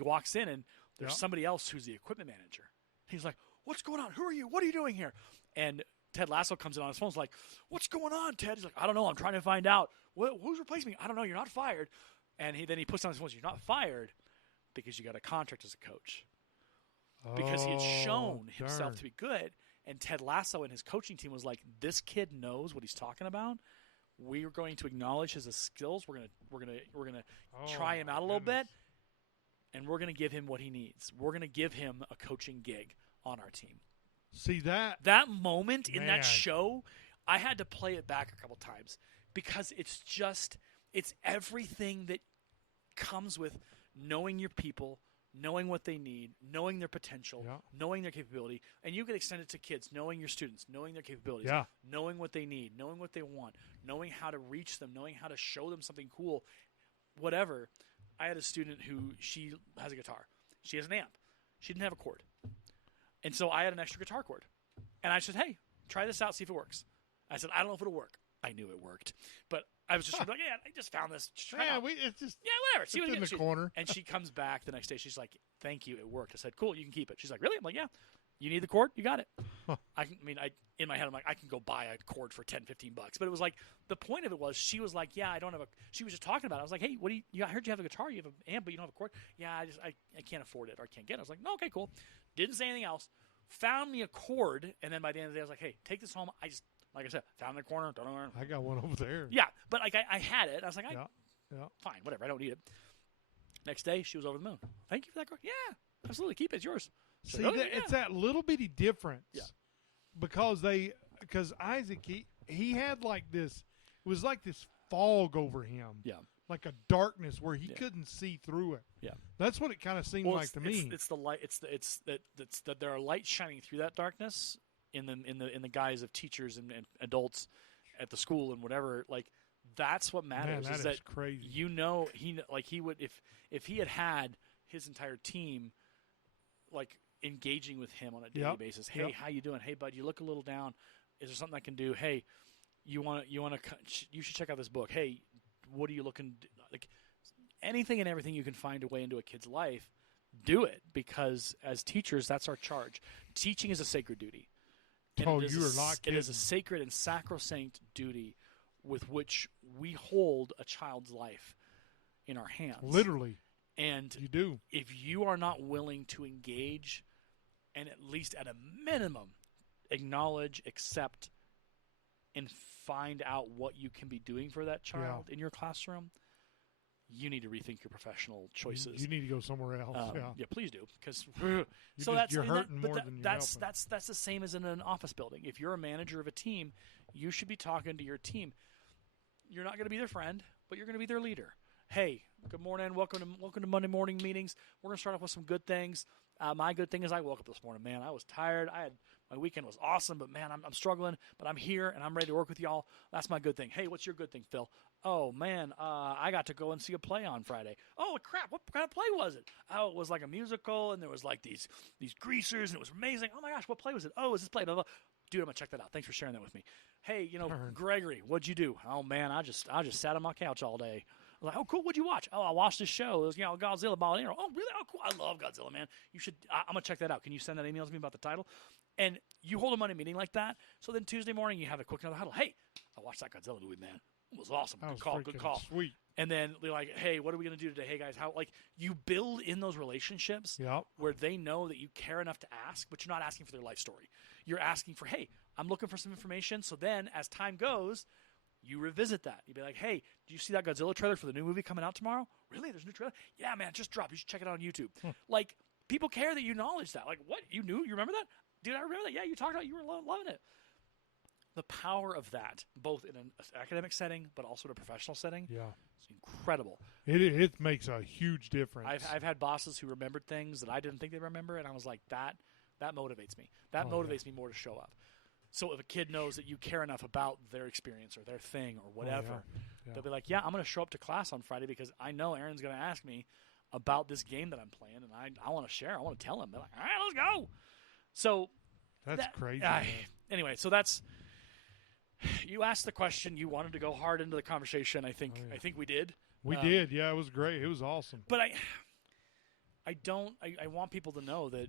walks in and there's Yep. somebody else who's the equipment manager. He's like, "What's going on? Who are you? What are you doing here?" And Ted Lasso comes in on his phone. He's like, "What's going on, Ted?" He's like, "I don't know. I'm trying to find out. Who's replacing me? I don't know. You're not fired." And then he puts on his phone. You're not fired because you got a contract as a coach. Because he had shown himself darn. to be good. And Ted Lasso and his coaching team was like, this kid knows what he's talking about. We are going to acknowledge his skills. We're gonna try him out a little bit, and we're gonna give him what he needs. We're gonna give him a coaching gig on our team. See that? That moment in Man. that show, I had to play it back a couple times because it's everything that comes with knowing your people, knowing what they need, knowing their potential, Yeah. knowing their capability. And you can extend it to kids, knowing your students, knowing their capabilities, Yeah. knowing what they need, knowing what they want, knowing how to reach them, knowing how to show them something cool, whatever. I had a student who she has a guitar. She has an amp. She didn't have a cord. And so I had an extra guitar cord. And I said, hey, try this out, see if it works. I said, I don't know if it'll work. I knew it worked. But I was just like, yeah, I just found this. Just try it Yeah, out. it's just Yeah, whatever. See it's what in you the get. corner. And she comes back the next day. She's like, thank you. It worked. I said, cool. You can keep it. She's like, really? I'm like, yeah. You need the cord? You got it. In my head, I'm like, I can go buy a cord for $10, $15. But it was like, the point of it was, she was like, yeah, I don't have a, she was just talking about it. I was like, hey, I heard you have a guitar. You have an amp, but you don't have a cord. Yeah, I can't afford it or I can't get it. I was like, no, okay, cool. Didn't say anything else. Found me a cord. And then by the end of the day, I was like, hey, take this home. Like I said, found in the corner. I got one over there. Yeah, but like I had it. I was like, Yeah. fine, whatever. I don't need it. Next day, she was over the moon. Thank you for that cord. Yeah, absolutely. Keep it. It's yours. See, it's that little bitty difference. Yeah. Because Isaac, he had like this, it was like this fog over him. Yeah. Like a darkness where he Yeah. couldn't see through it. Yeah. That's what it kind of seemed like to me. It's the light. It's that there are lights shining through that darkness in the guise of teachers and adults at the school and whatever. Like that's what matters. Man, is that that is crazy. he would if he had his entire team like engaging with him on a daily Yep. basis. Hey, Yep. how you doing? Hey, bud, you look a little down. Is there something I can do? Hey, you should check out this book. Hey, what are you looking like? Anything and everything you can find a way into a kid's life, do it, because as teachers, that's our charge. Teaching is a sacred duty. And Oh, it is you a are not s- It is a kidding. sacred and sacrosanct duty with which we hold a child's life in our hands. Literally, And you do. if you are not willing to engage and at least at a minimum acknowledge, accept, and find out what you can be doing for that child in your classroom, you need to rethink your professional choices. You need to go somewhere else. Yeah, please do, because You're hurting more than you're that's helping. the same as in an office building. If you're a manager of a team, you should be talking to your team. You're not going to be their friend, but you're going to be their leader. Hey, good morning. Welcome to Monday morning meetings. We're going to start off with some good things. My good thing is I woke up this morning, man. I was tired. My weekend was awesome, but man, I'm struggling. But I'm here and I'm ready to work with y'all. That's my good thing. Hey, what's your good thing, Phil? Oh man, I got to go and see a play on Friday. Oh crap, what kind of play was it? Oh, it was like a musical, and there was like these greasers, and it was amazing. Oh my gosh, what play was it? Oh, it was this play? Blah, blah. Dude, I'm gonna check that out. Thanks for sharing that with me. Hey, Darn. Gregory, what'd you do? Oh man, I just sat on my couch all day. I was like, oh cool, what'd you watch? Oh, I watched this show. It was Godzilla Ballerino. Oh really? Oh cool, I love Godzilla, man. You should. I'm gonna check that out. Can you send that email to me about the title? And you hold a Monday meeting like that. So then Tuesday morning you have a quick another huddle. Hey, I watched that Godzilla movie, man. It was awesome. That Good was call. Good freaking call. Sweet. And then they're like, hey, what are we going to do today? Hey, guys, how, like, you build in those relationships Yep. where they know that you care enough to ask, but you're not asking for their life story. You're asking for, hey, I'm looking for some information. So then as time goes, you revisit that. You'd be like, hey, do you see that Godzilla trailer for the new movie coming out tomorrow? Really? There's a new trailer? Yeah, man, it just dropped. You should check it out on YouTube. Like, people care that you acknowledge that. Like, what? You knew? You remember that? Dude, I remember that. Yeah, you talked about it. You were loving it. the power of that, both in an academic setting but also in a professional setting, Yeah. is incredible. It makes a huge difference. I've had bosses who remembered things that I didn't think they'd remember, and I was like, that motivates me. That motivates me more to show up. So if a kid knows that you care enough about their experience or their thing or whatever, they'll be like, yeah, I'm going to show up to class on Friday because I know Aaron's going to ask me about this game that I'm playing, and I want to share. I want to tell him. They're like, all right, let's go. So that's crazy. Anyway, so that's – you asked the question. You wanted to go hard into the conversation. I think we did. We did. Yeah, it was great. It was awesome. But I want people to know that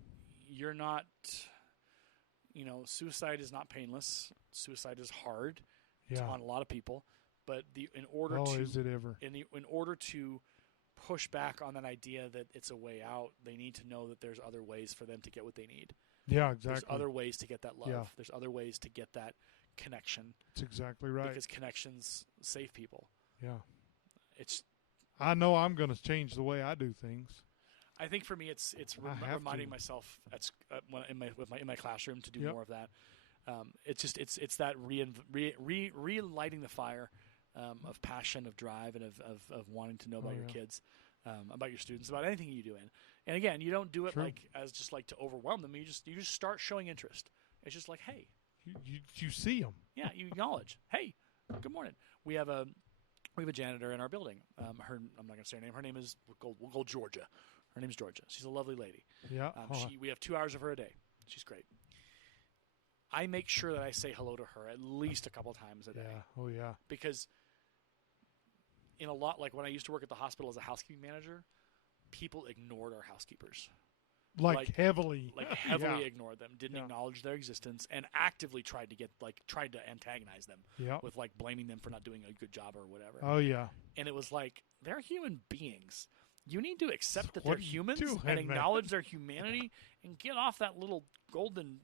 you're not – suicide is not painless. Suicide is hard on a lot of people. But in order to push back on that idea that it's a way out, they need to know that there's other ways for them to get what they need. Yeah, exactly. There's other ways to get that love. Yeah. There's other ways to get that connection. That's exactly right. Because connections save people. Yeah. I know I'm going to change the way I do things. I think for me, it's reminding myself in my classroom to do more of that. It's that relighting the fire of passion, of drive, and of wanting to know about your kids, about your students, about anything you do. And again, you don't do it to overwhelm them. You just start showing interest. It's just like, hey, you see them. Yeah, you acknowledge. Hey, good morning. We have a janitor in our building. I'm not going to say her name. Her name is we'll go Georgia. Her name's Georgia. She's a lovely lady. Yeah. We have 2 hours of her a day. She's great. I make sure that I say hello to her at least a couple times a day. Yeah. Oh, yeah. Because in a lot, like when I used to work at the hospital as a housekeeping manager, people ignored our housekeepers. Heavily. Heavily ignored them, didn't acknowledge their existence, and actively tried to antagonize them with blaming them for not doing a good job or whatever. Oh, yeah. And it was like, they're human beings. You need to accept that What they're are you humans doing, and man? acknowledge their humanity and get off that little golden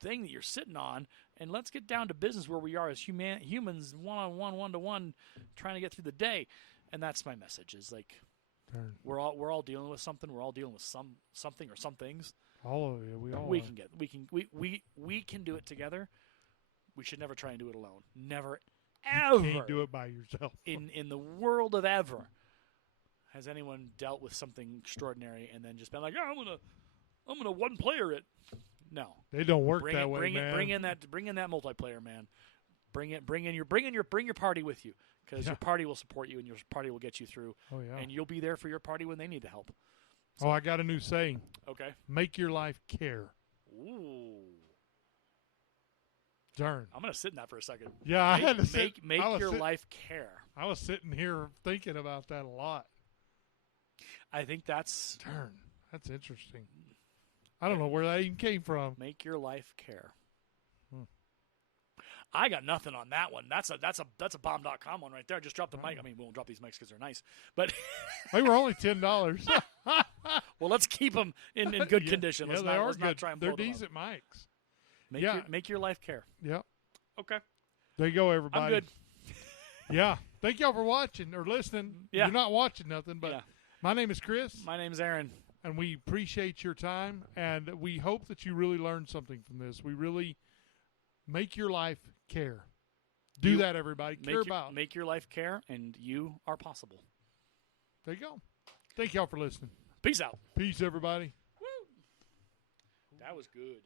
thing that you're sitting on, and let's get down to business where we are as humans, one-on-one, one-to-one, trying to get through the day. And that's my message, is we're all dealing with something. We're all dealing with something or some things. All of it. We can do it together. We should never try and do it alone. Never, ever. You can't do it by yourself. In the world of ever, has anyone dealt with something extraordinary and then just been like, oh, I'm gonna one player it? No, they don't work that way, man. Bring in that multiplayer, man. Bring your party with you, because your party will support you and your party will get you through. Oh yeah, and you'll be there for your party when they need the help. So, I got a new saying. Okay. Make your life care. Ooh. Darn. I'm gonna sit in that for a second. Yeah, I had to make your life care. I was sitting here thinking about that a lot. I think that's darn. That's interesting. I don't know where that even came from. Make your life care. I got nothing on that one. That's a bomb.com one right there. Just drop the mic. I mean, we won't drop these mics because they're nice, but they were only $10. Well, let's keep them in good condition. Let's not try and blow They're them decent up. mics. Make your life care. Yep. Okay. There you go, everybody. I'm good. Yeah. Thank y'all for watching or listening. Yeah. You're not watching nothing, but my name is Chris. My name's Aaron. And we appreciate your time, and we hope that you really learned something from this. We really make your life care. Do that, everybody. Make your life care, and you are possible. There you go. Thank y'all for listening. Peace out. Peace, everybody. Woo! That was good.